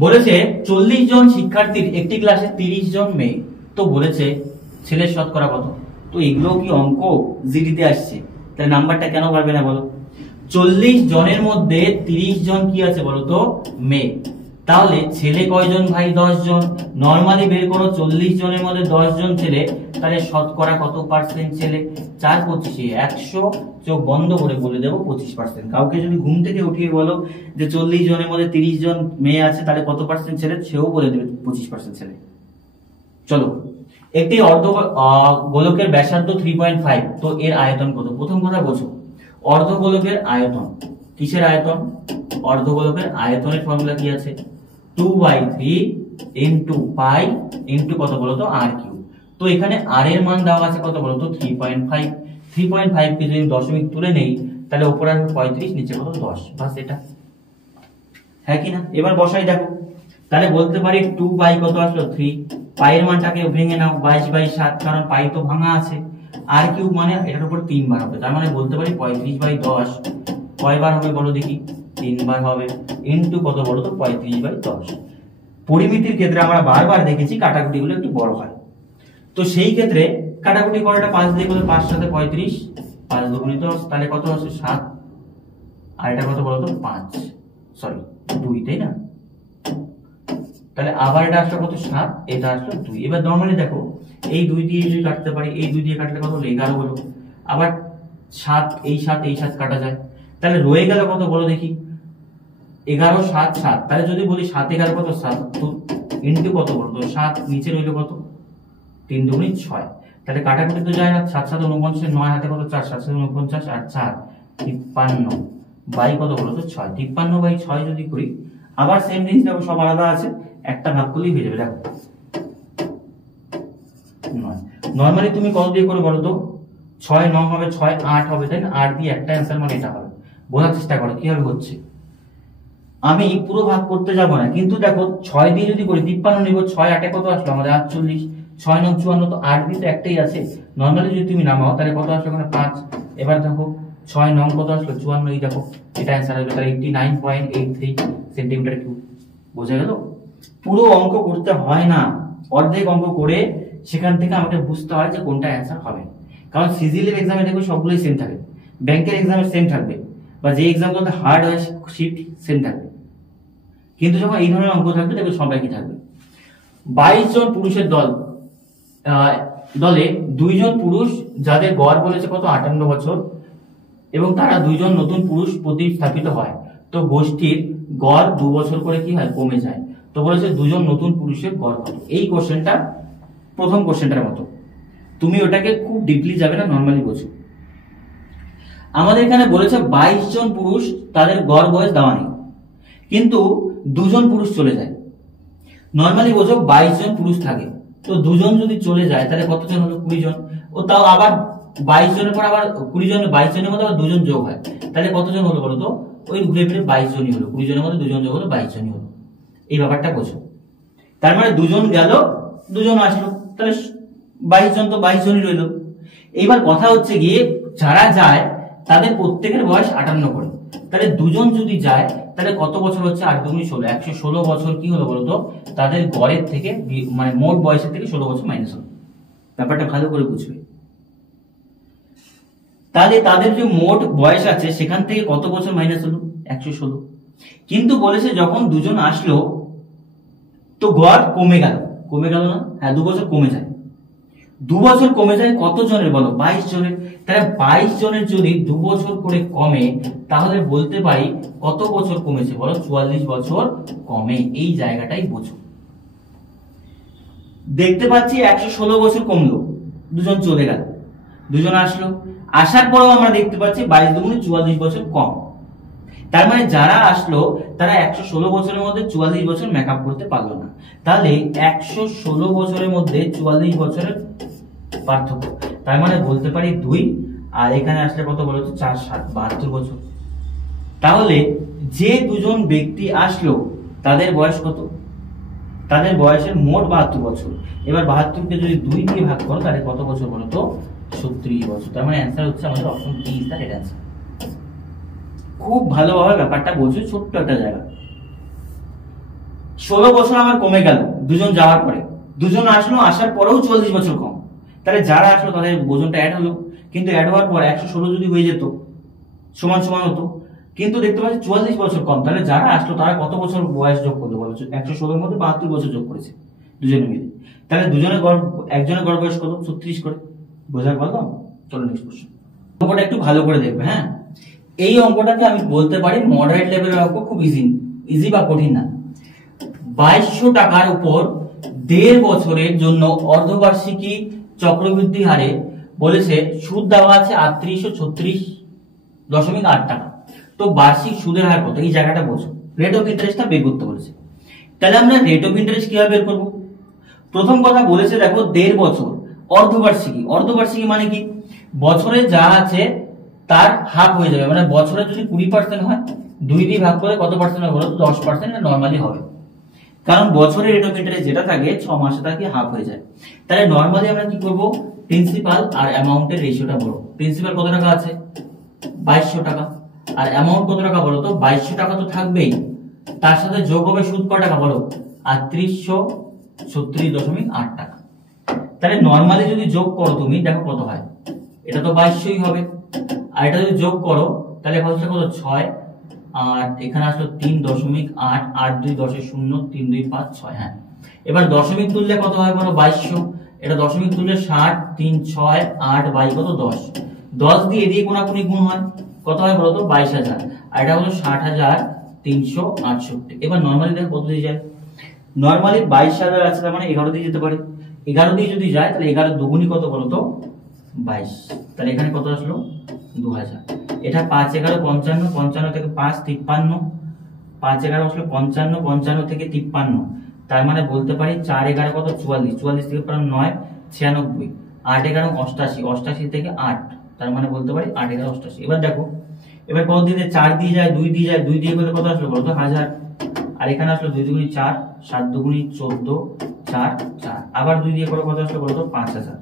বলেছে 40 জন শিক্ষার্থীর একটি ক্লাসে 30 জন মেয়ে, তো বলেছে ছেলের শতকরা কত? তো এগুলো কি অঙ্ক জিডিতে আসছে, তাহলে নাম্বারটা কেন পারবে না বলো? 40 জনের মধ্যে 30 জন কি আছে বলো তো? মেয়ে। তাহলে ছেলে কয়জন ভাই? 10 জন। নরমালি বের করো 40 জনের মধ্যে 10 জন ছেলে, তাহলে শতকরা কত পার্সেন্ট ছেলে? 4 25 100, চোখ বন্ধ করে বলে দেবো 25%। কাউকে যদি ঘুম থেকে উঠিয়ে বলো যে 40 জনের মধ্যে 30 জন মেয়ে আছে, তাহলে কত পার্সেন্ট ছেলে? সেও বলে দেবে 25% ছেলে। চলো, একটি অর্ধ গোলকের ব্যাসার্ধ 3.5, তো এর আয়তন কত? প্রথম কথা বোঝো, অর্ধগোলকের আয়তন। কিসের আয়তন? অর্ধগোলকের আয়তনের ফর্মুলা কি আছে? 2/3 ইনটু পাই ইনটু কত বলতো? r cube. তো এখানে r এর মান দেওয়া আছে কত বলতো? 3.5। 3.5 কে যদি দশমিক তুলে নেই, তাহলে উপরে আসবে 35, নিচে কত? 10। বাস, এটা হ্যাঁ কি না? এবার বসাই দেখো, তাহলে বলতে পারি 2 বাই কত আসলো? 3। পাই এর মানটাকে ভেঙে নাও, 22/7, কারণ পাই তো ভাঙা আছে। r কিউব মানে এটার উপর 3 বার হবে, তার মানে বলতে পারি 35/10 কয়বার হবে বলো দেখি? 3 বার হবে, ইনটু কত বলো তো? 35/10। পরিমিতির ক্ষেত্রে আমরা বারবার দেখেছি কাটাকুটি গুলো একটু বড় হয়, তো সেই ক্ষেত্রে কাটাকুটি করাটা 5 দিয়ে করলে 5 7 35, 5 2 10, তাহলে কত আছে? 7, আর এটা কত বলো তো? 5, সরি 2, তাই না? তাহলে আবার এটা আসলে কত? 7, এটা আসলে 2। এবার নরমালি দেখো, এই 2 দিয়ে যদি কাটতে পারি, এই 2 দিয়ে কাটলে কত হলো? 11 হলো। আবার 7, এই 7 এই 7 কাটা যায়, তাহলে রয়ে গেল কত বলো দেখি? 11 7 7। তাহলে যদি বলি 7 11 কত? 7 ইনটু কত বলো তো? 7, নিচে রইল কত? 3 2 6। তাহলে কাটাকুটি তো যায় না, 7 7 49, 9 হাতে কত? 4 7 49, আর 4 53 বাই কত বলো তো? 6। 53/6 যদি করি, আবার সেম জিনিস দেখো, সব আলাদা আছে, একটা ভাগ করলেই হয়ে যাবে। দেখো নরমালি তুমি কত দিয়ে করে বলো তো? 6 9 হবে, 6 8 হবে, তাই না? 8 দিয়ে একটা অ্যান্সার মানে এটা হবে। বোঝার চেষ্টা করো কিভাবে হচ্ছে। আমি পুরো ভাগ করতে যাব না, কিন্তু দেখো 6 দিয়ে যদি করি 53 নিব, 6 8 কত আসলো আমাদের? 48, 6 9 54, তো 8 দিয়ে তো একটাই আছে। নরমালি যদি তুমি নামাও, তাহলে কত আসলো এখানে? 5। এবার দেখো 6 9 কত আসলো? 54, এই দেখো এটা অ্যান্সার হবে, তাহলে 89.83 সেন্টিমিটার কিউব। বোঝা গেল? পুরো অঙ্ক করতে হয় না, অর্ধেক অঙ্ক করে সেখান থেকে আমাকে বুঝতে হয় যে কোনটা অ্যান্সার হবে। কারণ সিজিএল এক্সামে দেখো সবগুলোই সেম থাকে, ব্যাংকের এক্সামে সেম থাকবে, বা যে এক্সামগুলোতে হার্ড হয় শিফট সেম থাকবে, কিন্তু যখন এই ধরনের অঙ্ক থাকবে দেখবে সবাই কি থাকবে। 22 জন পুরুষের দলে 2 জন পুরুষ যাদের গড় বলেছে কত? 58 বছর, এবং তারা 2 জন নতুন পুরুষ প্রতিস্থাপিত হয়, তো গোষ্ঠীর গড় 2 বছর করে কি হয়? কমে যায়। তো বলেছে 2 জন নতুন পুরুষের গড় কত? এই কোশ্চেনটা প্রথম কোশ্চেনটার মতো, তুমি ওটাকে খুব ডিপলি যাবে না, নরমালি বোঝো। আমাদের এখানে বলেছে 22 জন পুরুষ, তাদের গড় বয়স দেওয়া নেই, কিন্তু 2 জন পুরুষ চলে যায়। নরমালি বোঝো 22 জন পুরুষ থাকে, তো 2 জন যদি চলে যায় তাহলে কতজন হলো? 20 জন। ও তাও আবার 22 জনের পর আবার 20 জন, 22 জনের মধ্যে আবার 2 জন যোগ হয়, তাহলে কতজন হলো বলো তো? ওই ঘুরে ফিরে 22 জনই হলো। 20 জনের মধ্যে 2 জন যোগ হলো, 22 জনই হলো। এই ব্যাপারটা বোঝো। তার মানে 2 জন গেল, 2 জন আসলো, তাহলে 22 জন তো 22 জনই রইলো। এইবার কথা হচ্ছে গিয়ে যারা যায় তাদের প্রত্যেকের বয়স 58 করে, তাহলে 2 জন যদি যায় তাহলে কত বছর হচ্ছে? 8 দুগুণে 16, 116 বছর কি হলো বলতো? তাদের গড়ের থেকে মানে মোট বয়সের থেকে 16 বছর মাইনাস হলো। ব্যাপারটা ভালো করে বুঝবে। তাহলে তাদের যে মোট বয়স আছে সেখান থেকে কত বছর মাইনাস হলো? 116। কিন্তু বলেছে যখন 2 জন আসলো তো গড় কমে গেল, কমে গেল না? হ্যাঁ, 2 বছর কমে যায়। 2 বছর কমে যায় কত জনের বলো? 22 জনের। তাহলে 22 জনের যদি 2 বছর করে কমে তাহলে বলতে পারি কত বছর কমেছে বলো? 44 বছর কমে। এই জায়গাটাই বোঝো। দেখতে পাচ্ছি 116 বছর কমলো, 2 জন চলে গেল, 2 জন আসলো, আসার পরেও আমরা দেখতে পাচ্ছি 22 দুগুণে 44 বছর কম। তার মানে যারা আসলো তারা 116 বছরের মধ্যে 44 বছর মেকআপ করতে পারলো না। তাহলে 116 বছরের মধ্যে 44 বছরের পার্থক্য, তার মানে বলতে পারি 2, আর এখানে আসলে কত বলো তো? 4 7 72 বছর। তাহলে যে 2 জন ব্যক্তি আসলো তাদের বয়স কত? তাদের বয়সের মোট 72 বছর। এবার 72 কে যদি 2 দিয়ে ভাগ করো তাহলে কত বছর বলো তো? 36 বছর। তার মানে অ্যান্সার হচ্ছে আমাদের option B is the right answer. খুব ভালোভাবে ব্যাপারটা বোঝো, ছোট্ট একটা জায়গা। 16 বছর আমার কমে গেল 2 জন যাওয়ার পরে, 2 জন আসলো, আসার পরেও 44 বছর কম। তাহলে যারা আসলো তাদের ওজনটা অ্যাড হলো, কিন্তু অ্যাড হওয়ার পর 116 যদি হয়ে যেত সমান সমান হতো, কিন্তু দেখতে পাচ্ছি 44 বছর কম। তাহলে যারা আসলো তারা কত বছর বয়স যোগ করলো বলো? 116 এর মধ্যে 72 বছর যোগ করেছে দুজনে মিলে। তাহলে দুজনের গড়, একজনের গড় বয়স কত? 36 করে। বোঝা গেল? চলো নেক্সট কোশ্চেন। অঙ্কটা একটু ভালো করে দেখবে। হ্যাঁ, এই অঙ্কটাকে আমি বলতে পারি মডারেট লেভেলের অঙ্ক, খুব ইজি বা কঠিন না। 2200 টাকার উপর 1.5 বছরের জন্য অর্ধবার্ষিকী চক্রবৃদ্ধি হারে বলেছে সুদ দেওয়া আছে 3836.8 টাকা। তো বার্ষিক সুদের হার কত? এই জায়গাটা বোঝো। রেট অফ ইন্টারেস্টটা বের করতে বলেছে। তাহলে আমরা রেট অফ ইন্টারেস্ট কিভাবে বের করব? প্রথম কথা বলেছে দেখো 1.5 বছর অর্ধবার্ষিকী। অর্ধবার্ষিকী মানে কি? বছরে যা আছে তার হাফ হয়ে যাবে, মানে বছরে যদি 20% হয় 2 দিয়ে ভাগ করে কত পার্সেন্ট হবে বলো তো? 10% নরমালি হবে, কারণ বছরের রেট অফ ইন্টারেস্ট যেটা থাকে 6 মাসে তাকে হাফ হয়ে যায়। তাহলে নরমালি আমরা কি করব? প্রিন্সিপাল আর অ্যামাউন্টের রেশিওটা বলো। প্রিন্সিপাল কত টাকা আছে? 2200 টাকা। আর অ্যামাউন্ট কত টাকা বলো তো? 2200 টাকা তো থাকবেই, তার সাথে যোগ হবে সুদ কত টাকা বলো? 3836.8 টাকা। তাহলে নরমালি যদি যোগ করো তুমি দেখো কত হয়, এটা তো 2200ই হবে, আর এটা যদি যোগ করো তাহলে হচ্ছে কত? 6, আর এখানে আসলো 3.8, 8 2 10 0, 3 2 5 6। হ্যাঁ, এবার দশমিক তুললে কত হয় বলো? 2200। এটা দশমিক তুললে 60, 3 6 8 বাই কত? 10। 10 দিয়ে এদিকে কোনাকুনি গুণ হয়, কত হয় বলো তো? 22000। আর এটা হলো 60,368। এবার নরমালি দেখো কত দিয়ে যায়? নরমালি 22000 আছে, তার মানে 11 দিয়ে যেতে পারে। 11 দিয়ে যদি যায় তাহলে 11 দুগুণই কত বলো তো? 22। তাহলে এখানে কত আসলো? 2000। এটা 5 11 55, 55 থেকে 5 53, 5 11 আসলো 55, 55 থেকে 53। তার মানে বলতে পারি 4 11 কত? 44, 44 থেকে 9 96, 8 11 88, 88 থেকে 8, তার মানে বলতে পারি 8 11 88। এবার দেখো, এবার কত দিয়ে? 4 দিয়ে যায়, 2 দিয়ে যায়, 2 দিয়ে গেলে কত আসলো বলো তো? 1000। আর এখানে আসলো 2 দুগুণী 4, 7 দুগুণী 14, 4 4, আবার 2 দিয়ে করে কত আসলো বলো তো? 5000।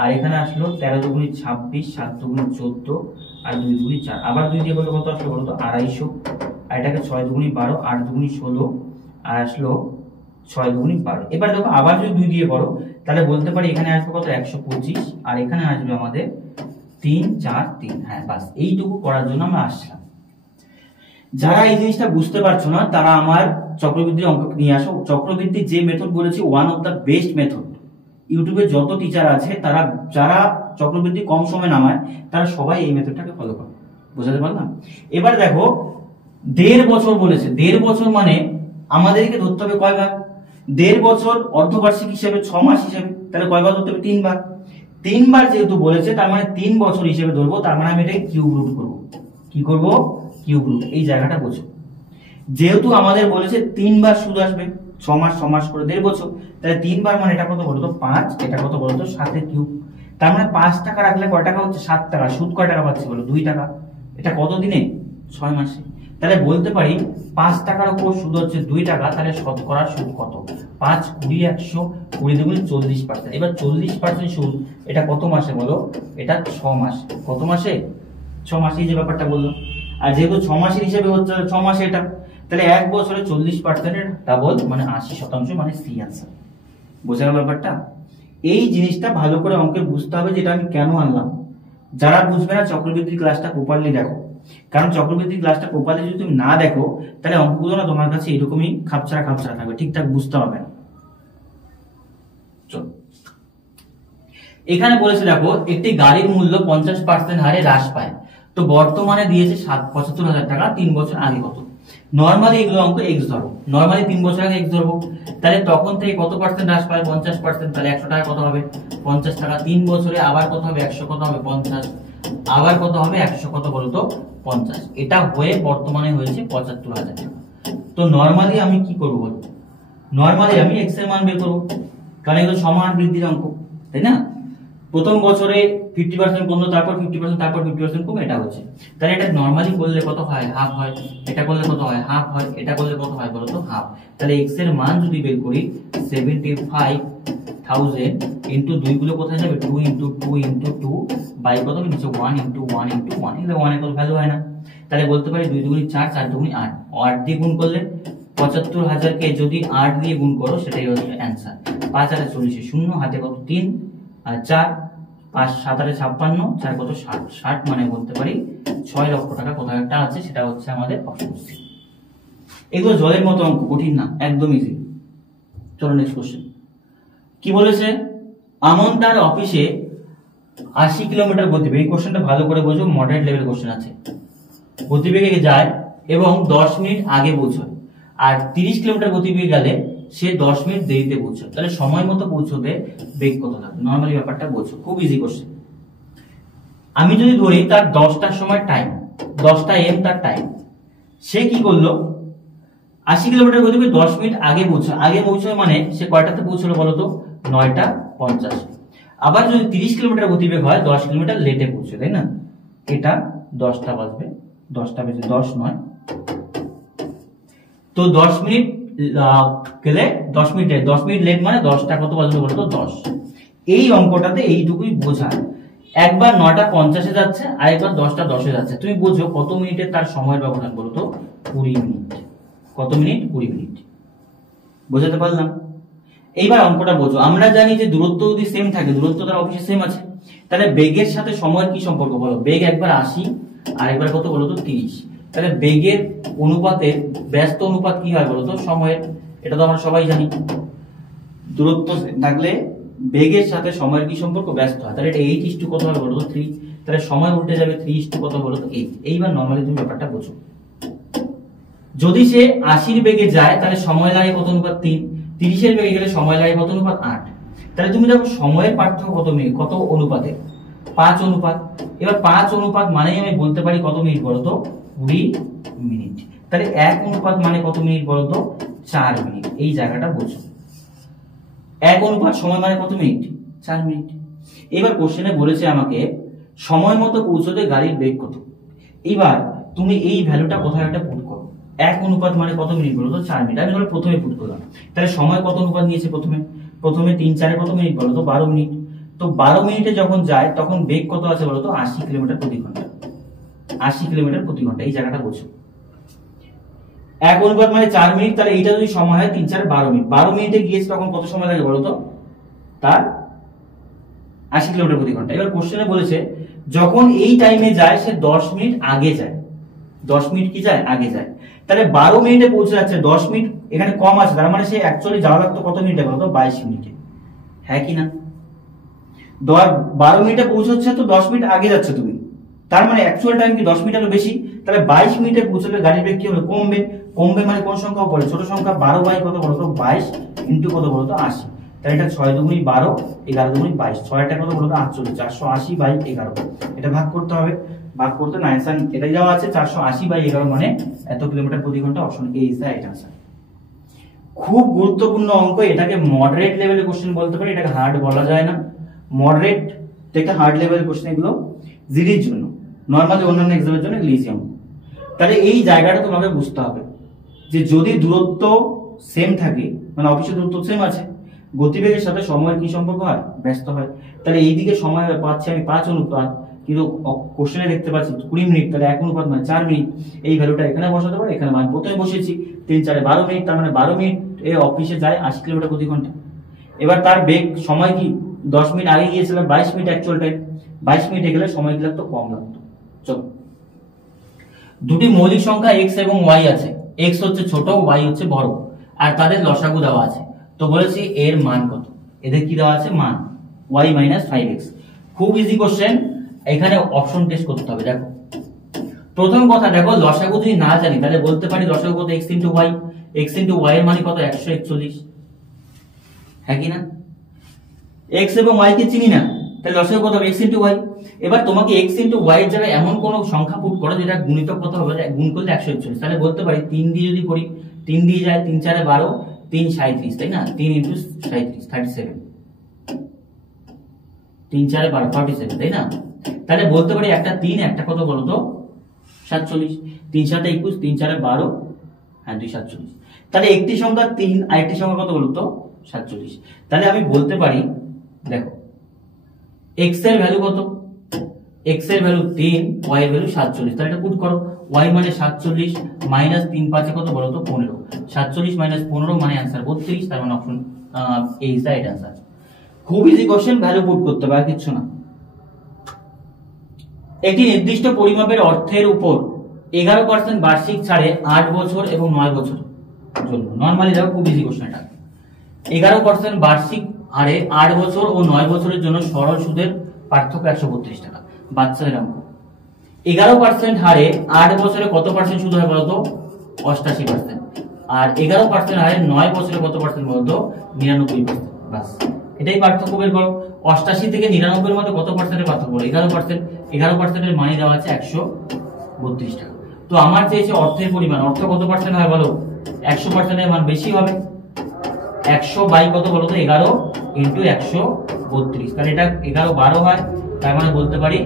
আর এখানে আসলো 13 দুগুণী 26, 7 দুগুণী 14, আর 2 দুগুণী 4, আবার 2 দিয়ে করলে কত আসলো বলো তো? 250। আর এটাকে 6 দুগুণী 12, 8 দুগুণী 16, আর আসলো 6 দুগুণী 12। এবার দেখো আবার যদি 2 দিয়ে করো তাহলে বলতে পারি এখানে আসবে কত? 125, আর এখানে আসবে আমাদের 3 4 3। হ্যাঁ, বাস এইটুকু করার জন্য আমরা আসছিলাম। যারা এই জিনিসটা বুঝতে পারছো না তারা আমার চক্রবৃদ্ধির অঙ্ক নিয়ে আসো। চক্রবৃদ্ধি যে মেথড বলেছি one of the best method. ইউটিউবে যত টিচার আছে তারা যারা চক্রবৃদ্ধি কম সময় নামায় তারা সবাই এই মেথডটাকে ফলো করে। বোঝাতে পারলাম? এবার দেখো 1.5 বছর বলেছে। 1.5 বছর মানে আমাদেরকে ধরতে হবে কয় ভাগ? 1.5 বছর অর্ধবার্ষিক হিসেবে 6 মাস হিসেবে, তাহলে কয় ভাগ ধরতে হবে? 3 ভাগ। 3 বার যেহেতু বলেছে তার মানে 3 বছর হিসেবে ধরবো, তার মানে আমি এটাকে কিউব রুট করবো। কি করব? Cube root. এই জায়গাটা বোঝো। যেহেতু আমাদের বলেছে 3 বার সুদ আসবে, 6 মাস 6 মাস করে 1.5 বছর, তাহলে 3 বার মানে এটা কত বলতো? 5, এটা কত বলতো? 7 কিউব। তার মানে 5 টাকা রাখলে কয় টাকা হচ্ছে? 7 টাকা। সুদ কয় টাকা পাচ্ছি বলো? 2 টাকা। এটা কত দিনে? 6 মাসে। তাহলে বলতে পারি 5 টাকার উপর সুদ হচ্ছে 2 টাকা, তাহলে শতকরা সুদ কত? 5, 20, 100, 20 দুগুণ 40%। এবার 40% সুদ এটা কত মাসে বলো? এটা 6 মাস। কত মাসে? 6 মাসে, যে ব্যাপারটা বললো। আর যেহেতু 6 মাসের হিসেবে হচ্ছে 6 মাসে এটা, তাহলে 1 বছরে 40% ডাবল মানে 80%, মানে সি আনসার। বোঝা গেল ব্যাপারটা? এই জিনিসটা ভালো করে অঙ্কে বুঝতে হবে যে এটা আমি কেন আনলাম। যারা বুঝবে না চক্রবৃদ্ধির ক্লাসটা প্রপারলি দেখো, কারণ চক্রবৃদ্ধির ক্লাসটা প্রপারলি যদি তুমি না দেখো তাহলে অঙ্কগুলো না তোমার কাছে এরকমই খাপছাড়া খাপছাড়া থাকবে, ঠিকঠাক বুঝতে হবে না। চলো, এখানে বলেছে দেখো একটি গাড়ির মূল্য 50% হারে হ্রাস পায়, তো বর্তমানে দিয়েছে 75,000 টাকা, 3 বছর আগে কত? নরমালি এগুলো অঙ্ক এক্স ধরো, নরমালি 3 বছর আগে এক্স ধরবো, তাহলে তখন থেকে কত পার্সেন্ট হ্রাস পায়? 50%, তাহলে 100 টাকা কত হবে? 50 টাকা। 3 বছরে আবার কত হবে? 100 কত হবে? 50। আবার কত হবে? 100 কত বলতো? 50। এটা হয়ে বর্তমানে হয়েছে 75,000 টাকা। তো নরমালি আমি কি করবো বলো? নরমালি আমি এক্স এর মান বের করবো, কারণ এগুলো সমান বৃদ্ধির অঙ্ক, তাই না? প্রথম বছরে 50% কমলো, তারপর 50%, তারপর 50% কমে, এটা হচ্ছে। তাহলে এটা নরমালি করলে কত হয়? হাফ হয়। এটা করলে কত হয়? হাফ হয়। এটা করলে কত হয় বলো তো? হাফ। তাহলে এক্স এর মান যদি বের করি 75,000 ইন্টু 2 গুলো কোথায় যাবে? 2 ইন্টু 2 ইন্টু 2 বাই কত? নিচে 1 ইন্টু 1 ইন্টু 1, এগুলো 1 এর কোনো ভ্যালু হয় না। তাহলে বলতে পারি 2 দুগুণি 4, 4 দুগুণি 8, 8 দিয়ে গুণ করলে 75,000 কে যদি 8 দিয়ে গুণ করো সেটাই হচ্ছে অ্যান্সার। 5 আর 40, 0 হাতে কত? 3 আর 4, 5 7 আর 56, 4 কত? 60, 60 মানে বলতে পারি 6 লক্ষ টাকা কোথাও একটা আছে, সেটা হচ্ছে আমাদের অপশন সি। এগুলো জলের মতো অঙ্ক, কঠিন না, একদম ইজি। চলো নেক্সট কোশ্চেন। কি বলেছে? আমন তার অফিসে 80 কিলোমিটার গতিবেগে, এই কোশ্চেনটা ভালো করে বোঝো, মডারেট লেভেল কোশ্চেন আছে। গতিবেগে যায় এবং 10 মিনিট আগে পৌঁছায়, আর 30 কিলোমিটার গতিবেগে গেলে সে 10 মিনিট দেরিতে পৌঁছায়, তাহলে সময় মতো পৌঁছতে বেগ কত লাগবে? নরমালি ব্যাপারটা বোঝো, খুব ইজি কোশ্চেন। আমি যদি ধরি তার 10টার সময় টাইম, 10টা এম তার টাইম, সে কি করলো? 80 কিলোমিটার গতিবেগে 10 মিনিট আগে পৌঁছায়। আগে পৌঁছায় মানে সে কয়টাতে পৌঁছলো বলতো? 9:50। আবার যদি 30 কিলোমিটার গতিবেগ হয় 10 কিলোমিটার লেটে পৌঁছে, তাই না? এটা 10টা বাজবে, 10টা বেজে 10 নয়, তো 10 মিনিট গেলে 10 মিনিট লেট মানে 10টা কত বাজবে বলতো? 10। এই অঙ্কটাতে এইটুকুই বোঝায়। একবার 9:50 যাচ্ছে, আর একবার 10:10 যাচ্ছে। তুমি বোঝো কত মিনিটে তার সময়ের ব্যবধান বলতো? 20 মিনিট। কত মিনিট? 20 মিনিট। বোঝাতে পারলাম? এইবার অঙ্কটা বোঝো। আমরা জানি যে দূরত্ব যদি সেম থাকে, দূরত্ব তার অফিসে সেম আছে, তাহলে বেগের সাথে সময়ের কি সম্পর্ক বলো? বেগ একবার 80 আর একবার কত বলতো? 30। তাহলে বেগের অনুপাতে ব্যস্ত অনুপাত কি হয় বলতো? সময়ের। এটা তো আমরা সবাই জানি। দূরত্ব থাকলে বেগের সাথে সময়ের কি সম্পর্ক? ব্যস্ত হয়। তাহলে এটা 8 কত হবে বলতো? 3। তাহলে সময় উল্টে যাবে, 3 কত বলতো? 8। এইবার নরমালি তুমি ব্যাপারটা বোঝো। যদি সে 80 বেগে যায় তাহলে সময় লাগে কত অনুপাত? 3। 30 বেগে গেলে সময় লাগে কত অনুপাত? 8। তাহলে তুমি দেখো সময়ের পার্থক্য কত মিনিট, কত অনুপাতে? 5 অনুপাত। এবার 5 অনুপাত মানেই আমি বলতে পারি কত মিনিট বলতো? 20 মিনিট। তাহলে 1 অনুপাত মানে কত মিনিট বলতো? 4 মিনিট। এই জায়গাটা বোঝো। 1 অনুপাত সময় মানে কত মিনিট? 4 মিনিট। এবার কোশ্চেনে বলেছে আমাকে সময় মতো পৌঁছতে গাড়ির বেগ কত। এবার তুমি এই ভ্যালুটা কোথাও একটা পুট করো। 1 অনুপাত মানে কত মিনিট বলতো? 4 মিনিট। আমি ধরো প্রথমে পুট করলাম, তাহলে সময় কত অনুপাত নিয়েছে? প্রথমে 3 4 কত মিনিট বলতো? 12 মিনিট। তো 12 মিনিটে যখন যায় তখন বেগ কত আছে বলতো? 80 কিলোমিটার প্রতি ঘন্টা। 80 কিলোমিটার প্রতি ঘন্টা। এই জায়গাটা বোঝো। 1 অনুপাত মানে 4 মিনিট, তাহলে এইটা যদি সময় হয় 3 4 12 মিনিট। 12 মিনিটে গিয়েছে তখন কত সময় লাগে বলতো? তার 80 কিলোমিটার প্রতি ঘন্টা। এবার কোশ্চেনে বলেছে যখন এই টাইমে যায় সে 10 মিনিট আগে যায়। 10 মিনিট কি যায়? আগে যায়। তাহলে 12 মিনিটে পৌঁছে যাচ্ছে, 10 মিনিট এখানে কম আছে, তার মানে সে অ্যাকচুয়ালি যাওয়া লাগতো কত মিনিটে বলতো? 22 মিনিটে। হ্যাঁ কি না? 12 মিনিটে পৌঁছচ্ছে তো 10 মিনিট আগে যাচ্ছে তুমি, তার মানে অ্যাকচুয়াল টাইম কি 10 মিনিটেরও বেশি। তাহলে 22 মিনিটে পৌঁছলে গাড়ির বেগ কি হবে? কমবে। কমবে মানে কোন সংখ্যা পড়ে? ছোট সংখ্যা। 12 বাই কত বলতো? 22 ইন্টু কত বলতো? 80। তাহলে এটা 6 দুগুণি 12, 11 দুগুণি 22, 6টা কত বলতো? 48। 480 বাই 11, এটা ভাগ করতে হবে। ভাগ করতে না आंसर এটাই দেওয়া আছে, 480 বাই 11 মানে এত কিলোমিটার প্রতি ঘন্টা। Option A is the right answer. খুব গুরুত্বপূর্ণ অঙ্ক, এটাকে মডারেট লেভেলের কোশ্চেন বলতে পারি, এটাকে হার্ড বলা যায় না। মডারেট একটা হার্ড লেভেল কোশ্চেন এগুলো জিডির জন্য, নর্মালি অন্যান্য এক্সামের জন্য এগুলো ইজি হবে। তাহলে এই জায়গাটা তোমাকে বুঝতে হবে যে যদি দূরত্ব সেম থাকে, মানে অফিসের দূরত্ব সেম আছে, গতিবেগের সাথে সময়ের কি সম্পর্ক হয়? ব্যস্ত হয়। তাহলে এইদিকে সময় পাচ্ছি আমি 5 অনুপাত, কিন্তু কোশ্চেনে দেখতে পাচ্ছি 20 মিনিট, তাহলে 1 অনুপাত মানে 4 মিনিট। এই ভ্যালুটা এখানে বসাতে পারো, এখানে মানে প্রথমে বসেছি 3 4 12 মিনিট, তার মানে 12 মিনিট এ অফিসে যায় 80 কিলোমিটার প্রতি ঘন্টা। এবার তার বেগ সময় কি 10 মিনিট আগে গিয়েছিলাম, 22 মিনিট অ্যাকচুয়াল টাইম, 22 মিনিটে গেলে সময় কি লাগতো? কম লাগতো। চলো, দুটি মৌলিক সংখ্যা x এবং y আছে, x হচ্ছে ছোট, y হচ্ছে বড়, আর তাদের লসাগু দেওয়া আছে। তো বলেছি এর মান কত, এদের কি দেওয়া আছে? মান y - 5x। খুব ইজি কোশ্চেন, এখানে অপশন টেস্ট করতে হবে। দেখো প্রথম কথা, দেখো লসাগু যদি না জানি তাহলে বলতে পারি লসাগু কত? x * y, x * y এর মানে কত? 141, হ্যাঁ কি না? x এবং y কে চিনি না, তাহলে লসাগু কত হবে? x * y। এবার তোমাকে x * y এর জায়গায় এমন কোন সংখ্যা পুট করো যেটা গুণিতক কত হবে? গুণ করলে 141। তাহলে বলতে পারি 3 দিয়ে যদি করি, 3 দিয়ে যায় 3 4 12, 3 37, তাই না? 3 * 37 37, 3 4 12 47, তাই না? তাহলে বলতে পারি একটা 3, একটা কত বলো তো? 47। 3 7 21, 3 4 12, হ্যাঁ 2 47। তাহলে একটি সংখ্যা 3 আর একটি সংখ্যা কত বলো তো? 47। তাহলে আমি বলতে পারি, দেখো x এর ভ্যালু কত? x এর ভ্যালু 3, y এর ভ্যালু 47। তাহলে এটা পুট করো, y মানে 47 মাইনাস 3 5 কত বলো তো? 15। 47 মাইনাস 15 মানে आंसर 32। তার মানে option A is the right answer. খুব ইজি কোশ্চেন, ভ্যালু পুট করতে হবে, আর কিছু না। একটি নির্দিষ্ট পরিমাপের অর্থের উপর 11% বার্ষিক ছাড়ে 8 বছর এবং 9 বছর জন্য, নরমালি দেখো খুব ইজি কোশ্চেন এটা। 11% বার্ষিক হারে 8 বছর ও 9 বছরের জন্য সরল সুদের পার্থক্য 132 টাকা। বাচ্চাদের অঙ্ক। 11% হারে 8 বছরে কত পার্সেন্ট সুদ হয় বলতো? 88%। আর 11% হারে 9 বছরে কত পার্সেন্ট বলতো? 99%। বাস, এটাই পার্থক্য বের করো। 88 থেকে 99 এর মধ্যে কত পার্সেন্টের পার্থক্য? 11%। 11% এর মানে দেওয়া আছে 132 টাকা। তো আমার চেয়েছে অর্থের পরিমাণ, অর্থ কত পার্সেন্ট হয় বলো? 100% এর মান বেশি হবে। 100 বাই কত বলো তো? 11 ইনটু 132। তাহলে এটা 11 12 হয়, তার মানে বলতে পারি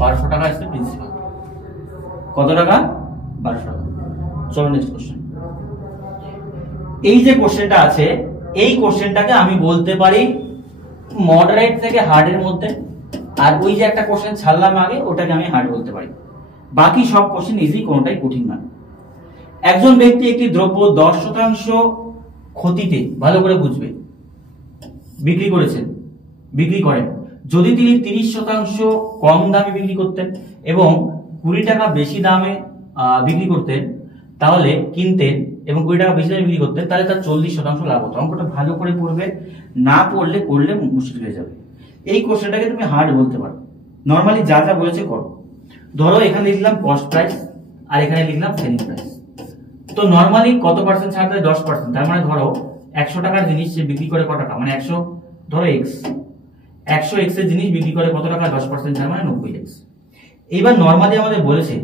1200 টাকা আসছে প্রিন্সিপাল। কত টাকা? 1200 টাকা। চলো নেক্সট কোশ্চেন। এই যে কোশ্চেনটা আছে, এই কোশ্চেনটাকে আমি বলতে পারি মডারেট থেকে হার্ড এর মধ্যে, আর ওই যে একটা কোশ্চেন ছাড়লাম আগে, ওটাকে আমি হার্ড বলতে পারি। বাকি সব কোশ্চেন ইজি, কোনটাই কঠিন নয়। একজন ব্যক্তি একটি দ্রব্য 10% ক্ষতিতে, ভালো করে বুঝবে, বিক্রি করেন। যদি তিনি 30% কম দামে বিক্রি করতেন এবং 20 টাকা বেশি দামে বিক্রি করতেন, তাহলে কিনতেন এবং 20 টাকা বেশি দামে বিক্রি করতেন, তাহলে তার 40% লাভ হতো। অঙ্কটা ভালো করে পড়বে, না পড়লে করলে মুশকিল হয়ে যাবে। এই কোশ্চেনটাকে তুমি হার্ড বলতে পারো। নরমালি যা যা বলেছে করো। ধরো এখানে লিখলাম কস্ট প্রাইস আর এখানে লিখলাম সেলিং প্রাইস। তো নরমালি কত পার্সেন্ট ছাড় দেয়? 10%। তার মানে ধরো 100 টাকার জিনিস সে বিক্রি করে কত টাকা? মানে 100, ধরো x 100x এর জিনিস বিক্রি করে কত টাকা? 10% ছাড় মানে 90x। এইবার নরমালি আমাদের বলেছে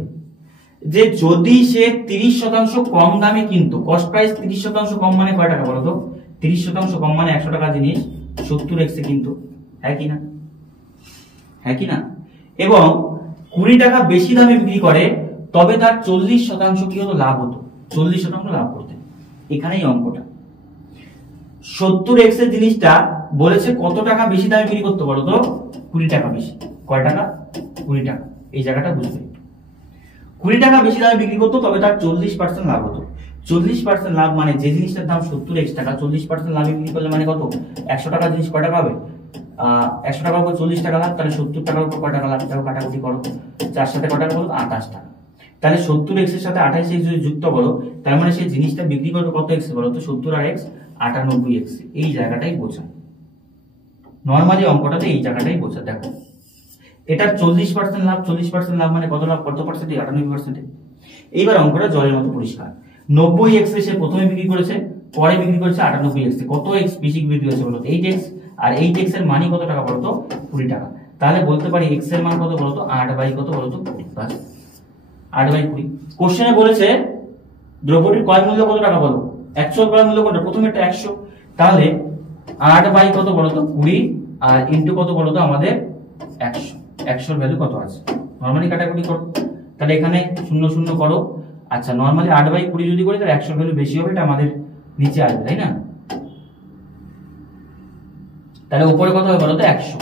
যে যদি সে 30% কম দামে কিনতো, কস্ট প্রাইস 30% কম মানে কয় টাকা বলো তো? 30% কম মানে 100 টাকার জিনিস 70x এ কিনতো, হ্যাঁ কি না? হ্যাঁ কি না? এবং 20 টাকা বেশি দামে বিক্রি করে, তবে তার 40% কি হতো? লাভ হতো। 40% লাভ করতে। এখানেই অঙ্কটা। 70x এর জিনিসটা বলেছে কত টাকা বেশি দামে বিক্রি করতে বলো তো? 20 টাকা বেশি। কয় টাকা? 20 টাকা। এই জায়গাটা বুঝবে। 20 টাকা বেশি দামে বিক্রি করতো, তবে তার 40% লাভ হতো। 40% লাভ মানে যে জিনিসটার দাম 70x টাকা, 40% লাভে বিক্রি করলে মানে কত? 100 টাকার জিনিস কয় টাকা হবে? 100 টাকার উপর 40 টাকা লাভ, তাহলে 70 টাকার উপর কয় টাকা লাভ? তাও কাটাকুটি করো, 4 সাথে কয় টাকা বলো? 28 টাকা। তাহলে 70x এর সাথে 28x যদি যুক্ত করো, তার মানে সেই জিনিসটা বিক্রি করবে কত x বলো তো? 70 আর x 98x। এই জায়গাটাই বোঝায় নরমালি, অঙ্কটাতে এই জায়গাটাই বোঝায়। দেখো এটা 40% লাভ, 40% লাভ মানে কত লাভ? কত পার্সেন্ট? 98%। এইবার অঙ্কটা জলের মতো পরিষ্কার। 90x এ সে প্রথমে বিক্রি করেছে, পরে বিক্রি করেছে 98x এ। কত x বেশি বিক্রি হয়েছে বলো? 8x। আর 8x এর মানই কত টাকা বলো তো? 20 টাকা। তাহলে বলতে পারি x এর মান কত বলো তো? 8 বাই কত বলো তো? 20। বাস, 8 বাই 20। কোশ্চেনে বলেছে দ্রব্যটির ক্রয় মূল্য কত টাকা বলো? 100 ক্রয় মূল্য কোনটা? প্রথমে এটা 100, তাহলে 8 বাই কত বলো তো? 20 আর ইনটু কত বলো তো আমাদের 100, 100 ভ্যালু কত আছে? নরমালি কাটাকুটি করো, তাহলে এখানে 0 0 করো। আচ্ছা নরমালি 8/20 যদি করি তাহলে 100 ভ্যালু বেশি হবে, এটা আমাদের নিচে আসবে তাই না? তাহলে উপরে কত হবে বলো তো? 100।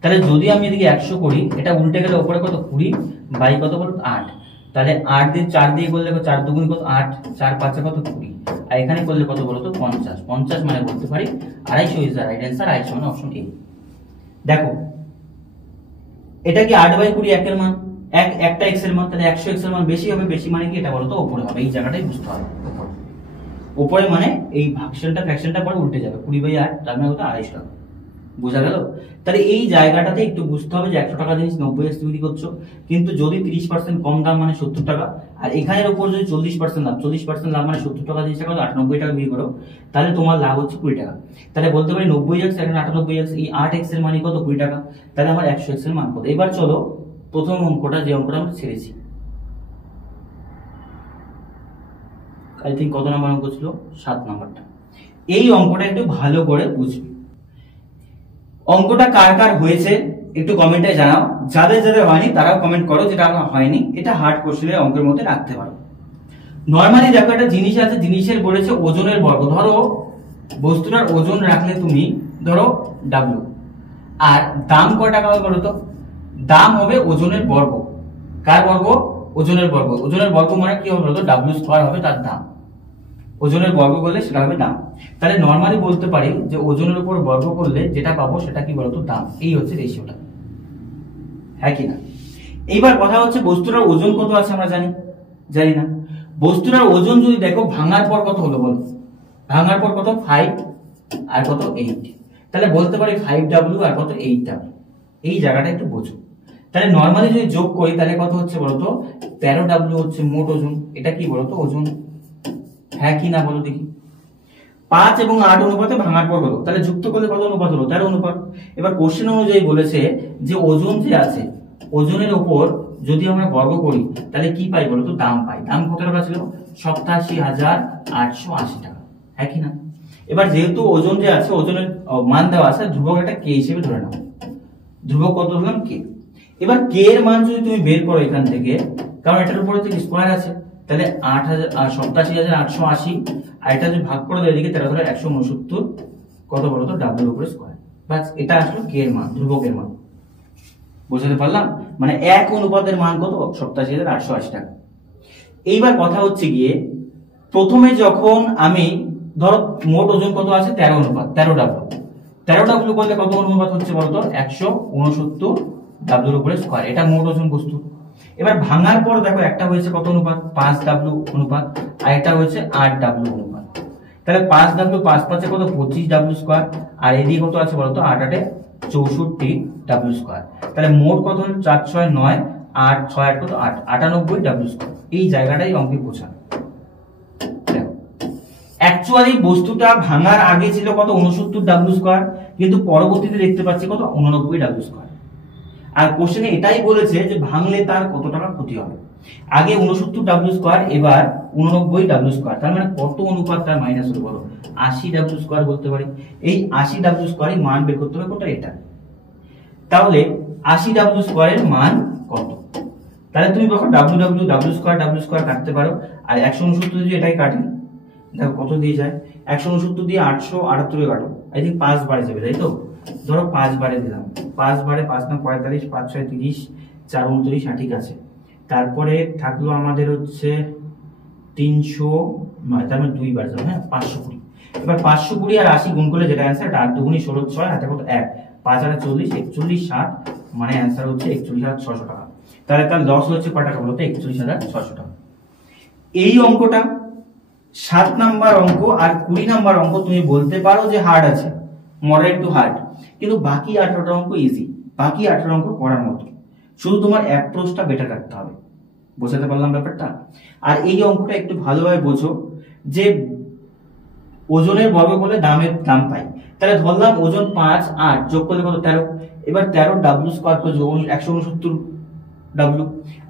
তাহলে যদি আমি এদিকে 100 করি, এটা উল্টে গেলে উপরে কত? 20 বাই কত বলো? 8। তাহলে 8 দিয়ে 4 দিয়ে করলে 4 দুগুণ কত? 8, 4 5 কত? 20। আর এখানে করলে কত বলো তো? 50। 50 মানে বলতে পারি 250 ইজ দ্য রাইট অ্যান্সার। 250 মানে অপশন এ। দেখো এটা কি 8/20 একের মান, একটা এক্স এর মান, তাহলে 100 এক্স এর মান বেশি হবে। বেশি মানে কি? এটা বলো তো উপরে হবে, এই জায়গাটাই বুঝতে হবে। উপরে মানে এই ফ্র্যাকশনটা পরে উল্টে যাবে, 20/8 তার মানে কত? 250 টাকা। বোঝা গেল? তাহলে এই জায়গাটাতে একটু বুঝতে হবে যে 100 টাকা জিনিস 90 বিক্রি করছো, কিন্তু যদি 30% কম দাম মানে 70 টাকা, আর এখানের উপর যদি 40% লাভ, 40% লাভ মানে 70 টাকা জিনিসটা 98 টাকা বিক্রি করো, তাহলে তোমার লাভ হচ্ছে 20 টাকা। তাহলে বলতে পারি 90x এখন 98x, এই 8x এর মানে কত? 20 টাকা। তাহলে আমার 100x এর মান কত? এবার চলো প্রথম অঙ্কটা, যে অঙ্কটা আমরা ছেড়েছি, আই থিঙ্ক কত নাম্বার অঙ্ক ছিল? 7 নাম্বারটা। এই অঙ্কটা একটু ভালো করে বুঝবি। অঙ্কটা কার কার হয়েছে একটু কমেন্টে জানাও, যাদের যাদের হয়নি তারাও কমেন্ট করো যেটা আমার হয়নি। এটা হার্ড কোশ্চেনের অঙ্কের মধ্যে রাখতে পারো। নরমালি দেখো একটা জিনিস আছে, জিনিসের বলেছে ওজনের বর্গ। ধরো বস্তুটার ওজন রাখলে তুমি ধরো ডাব্লিউ, আর দাম কয় টাকা হবে বলো তো? দাম হবে ওজনের বর্গ। কার বর্গ? ওজনের বর্গ। ওজনের বর্গ মানে কি হবে বলো তো? ডাব্লিউ স্কয়ার হবে তার দাম। ওজনের বর্গ করলে সেটা হবে দাম। তাহলে নরমালি বলতে পারি যে ওজনের উপর বর্গ করলে যেটা পাবো সেটা কি বলতো? দাম। এই হচ্ছে রেশিওটা, হ্যাঁ কি না? এইবার কথা হচ্ছে বস্তুটার ওজন কত আছে আমরা জানি? জানি না। বস্তুটার ওজন যদি দেখো ভাঙার পর কত হলো বলো? ভাঙার পর কত? 5 আর কত? 8। তাহলে বলতে পারি 5W আর কত? 8W। এই জায়গাটা একটু বোঝো। তাহলে নরমালি যদি যোগ করি তাহলে কত হচ্ছে বলতো? 13W হচ্ছে মোট ওজন। এটা কি বলতো? ওজন, হ্যাঁ কি না বলো দেখি? 5 এবং 8 অনুপাতে ভাঙার পর হলো, তাহলে যুক্ত করলে কত অনুপাত হলো? 13 অনুপাত। এবার কোশ্চেন অনুযায়ী বলেছে যে ওজন যে আছে, ওজনের উপর যদি আমরা বর্গ করি তাহলে কি পাই বলতো? দাম পাই। দাম কত টাকা ছিল? 87,880 টাকা, হ্যাঁ কি না? এবার যেহেতু ওজন যে আছে, ওজনের মান দেওয়া আছে, ধ্রুবক একটা কে হিসেবে ধরে নাও। ধ্রুবক কত ধরলাম? কে। এবার কে এর মান যদি তুমি বের করো এখান থেকে, কারণ এটার উপরে থেকে স্কোয়ার আছে, তাহলে 87,880, আর এটা যদি ভাগ করে দেয় এদিকে 13,169 কত বলতো? ডাব্লিউ উপরে স্কোয়ার। বাস, এটা আসলো কে এর মান, ধ্রুবকের মান। বুঝতে পারলাম? মানে 1 অনুপাতের মান কত? 87,880 টাকা। এইবার কথা হচ্ছে গিয়ে প্রথমে যখন আমি ধরো মোট ওজন কত আছে? 13 অনুপাত, 13W। 13W করলে কত অনুপাত হচ্ছে বলতো? 169 ডাব্লিউর উপরে স্কোয়ার। এটা মোট ওজন বস্তু। এবার ভাঙার পর দেখো একটা হয়েছে কত অনুপাত? 5W অনুপাত, আর এটা হয়েছে 8W অনুপাত। তাহলে 5W 5 5 কত? 25W স্কোয়ার, আর এদিকে কত আছে বলতো? 8 8 64W স্কোয়ার। তাহলে মোট কত হলো? 4 6 9 8 6 8 কত? 8 98W স্কোয়ার। এই জায়গাটাই অঙ্কে বোঝা। অ্যাকচুয়ালি বস্তুটা ভাঙার আগে ছিল কত? 69W স্কোয়ার, কিন্তু পরবর্তীতে দেখতে পাচ্ছি কত? 89W square. আর কোশ্চেনে এটাই বলেছে যে ভাঙলে তার কত টাকা ক্ষতি হবে। আগে 69W স্কোয়ার, এবার 89W স্কোয়ার। তার মানে কত অনুপাত তার মাইনাস হলো বলো? 80W স্কোয়ার বলতে পারি। এই 80W স্কোয়ারের মান বের করতে হবে কোনটা? এটা। তাহলে 80W স্কোয়ারের মান কত? তাহলে তুমি দেখো W স্কোয়ার কাটতে পারো, আর 169 দিয়ে এটাই কাটি, দেখো কত দিয়ে যায়? 169 দিয়ে 878 কাটো, আই থিঙ্ক 5 বারে যাবে, তাই তো? ধরো 5 বারে দিলাম, 5 বারে 5 9 45, 5 6 30, 4 29, ঠিক আছে। তারপরে থাকলো আমাদের হচ্ছে 309, তার মানে 2 বার যাবে, হ্যাঁ 520। এবার 520 আর 80 গুণ করলে যেটা অ্যান্সার, 8 2 16 6, হাতে কত? 1 5 আর 40 41 60, মানে অ্যান্সার হচ্ছে 41,600 টাকা। তাহলে তার লস হচ্ছে কত টাকা বলতো? 41,600 টাকা। এই অঙ্কটা 7 নাম্বার অঙ্ক আর 20 নাম্বার অঙ্ক তুমি বলতে পারো যে হার্ড আছে, মডারেট টু হার্ড, কিন্তু বাকি 18টা অঙ্ক ইজি। বাকি 18 অঙ্ক করার মতো, শুধু তোমার অ্যাপ্রোচটা বেটার রাখতে হবে। বোঝাতে পারলাম ব্যাপারটা? আর এই অঙ্কটা একটু ভালোভাবে বোঝো যে ওজনের বর্গ করলে দাম পাই। তাহলে ধরলাম ওজন 5 8 যোগ করলে কত? 13। এবার 13W স্কয়ার করে 169W,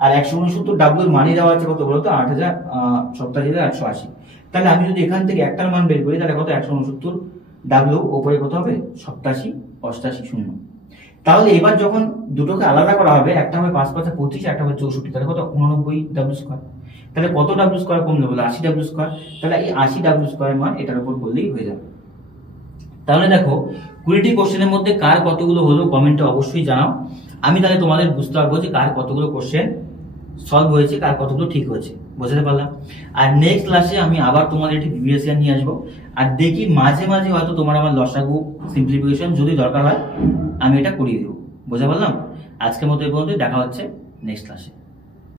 আর 169W এর মানই দেওয়া আছে কত বলতো? 87,880। তাহলে আমি যদি এখান থেকে একটার মান বের করি তাহলে কত? 169W উপরে কত হবে? 87 88 0। তাহলে এবার যখন দুটোকে আলাদা করা হবে, একটা হবে 5×5 = 25, একটা হবে 64, তাহলে কত 89 ডাব্লিউ স্কোয়ার। তাহলে কত ডাব্লিউ স্কোয়ার কমলে বলে 80 ডাব্লিউ স্কোয়ার। তাহলে এই 80 ডাব্লিউ স্কোয়ার মান এটার উপর করলেই হয়ে যাবে। তাহলে দেখো 20টি কোশ্চেনের মধ্যে কার কতগুলো হলো কমেন্টে অবশ্যই জানাও। আমি তাহলে তোমাদের বুঝতে পারবো যে কার কতগুলো কোশ্চেন সলভ হয়েছে, কার কতগুলো ঠিক হয়েছে, বুঝতে পারলাম। আর নেক্সট ক্লাসে আমি আবার তোমাদের একটি প্রিভিয়াস ইয়ার নিয়ে আসবো, আর দেখি মাঝে মাঝে হয়তো তোমার আমার লসাগু সিম্পলিফিকেশন যদি দরকার হয় আমি এটা করিয়ে দেবো, বুঝতে পারলাম। আজকের মতো এই পর্যন্ত, দেখা হচ্ছে নেক্সট ক্লাসে।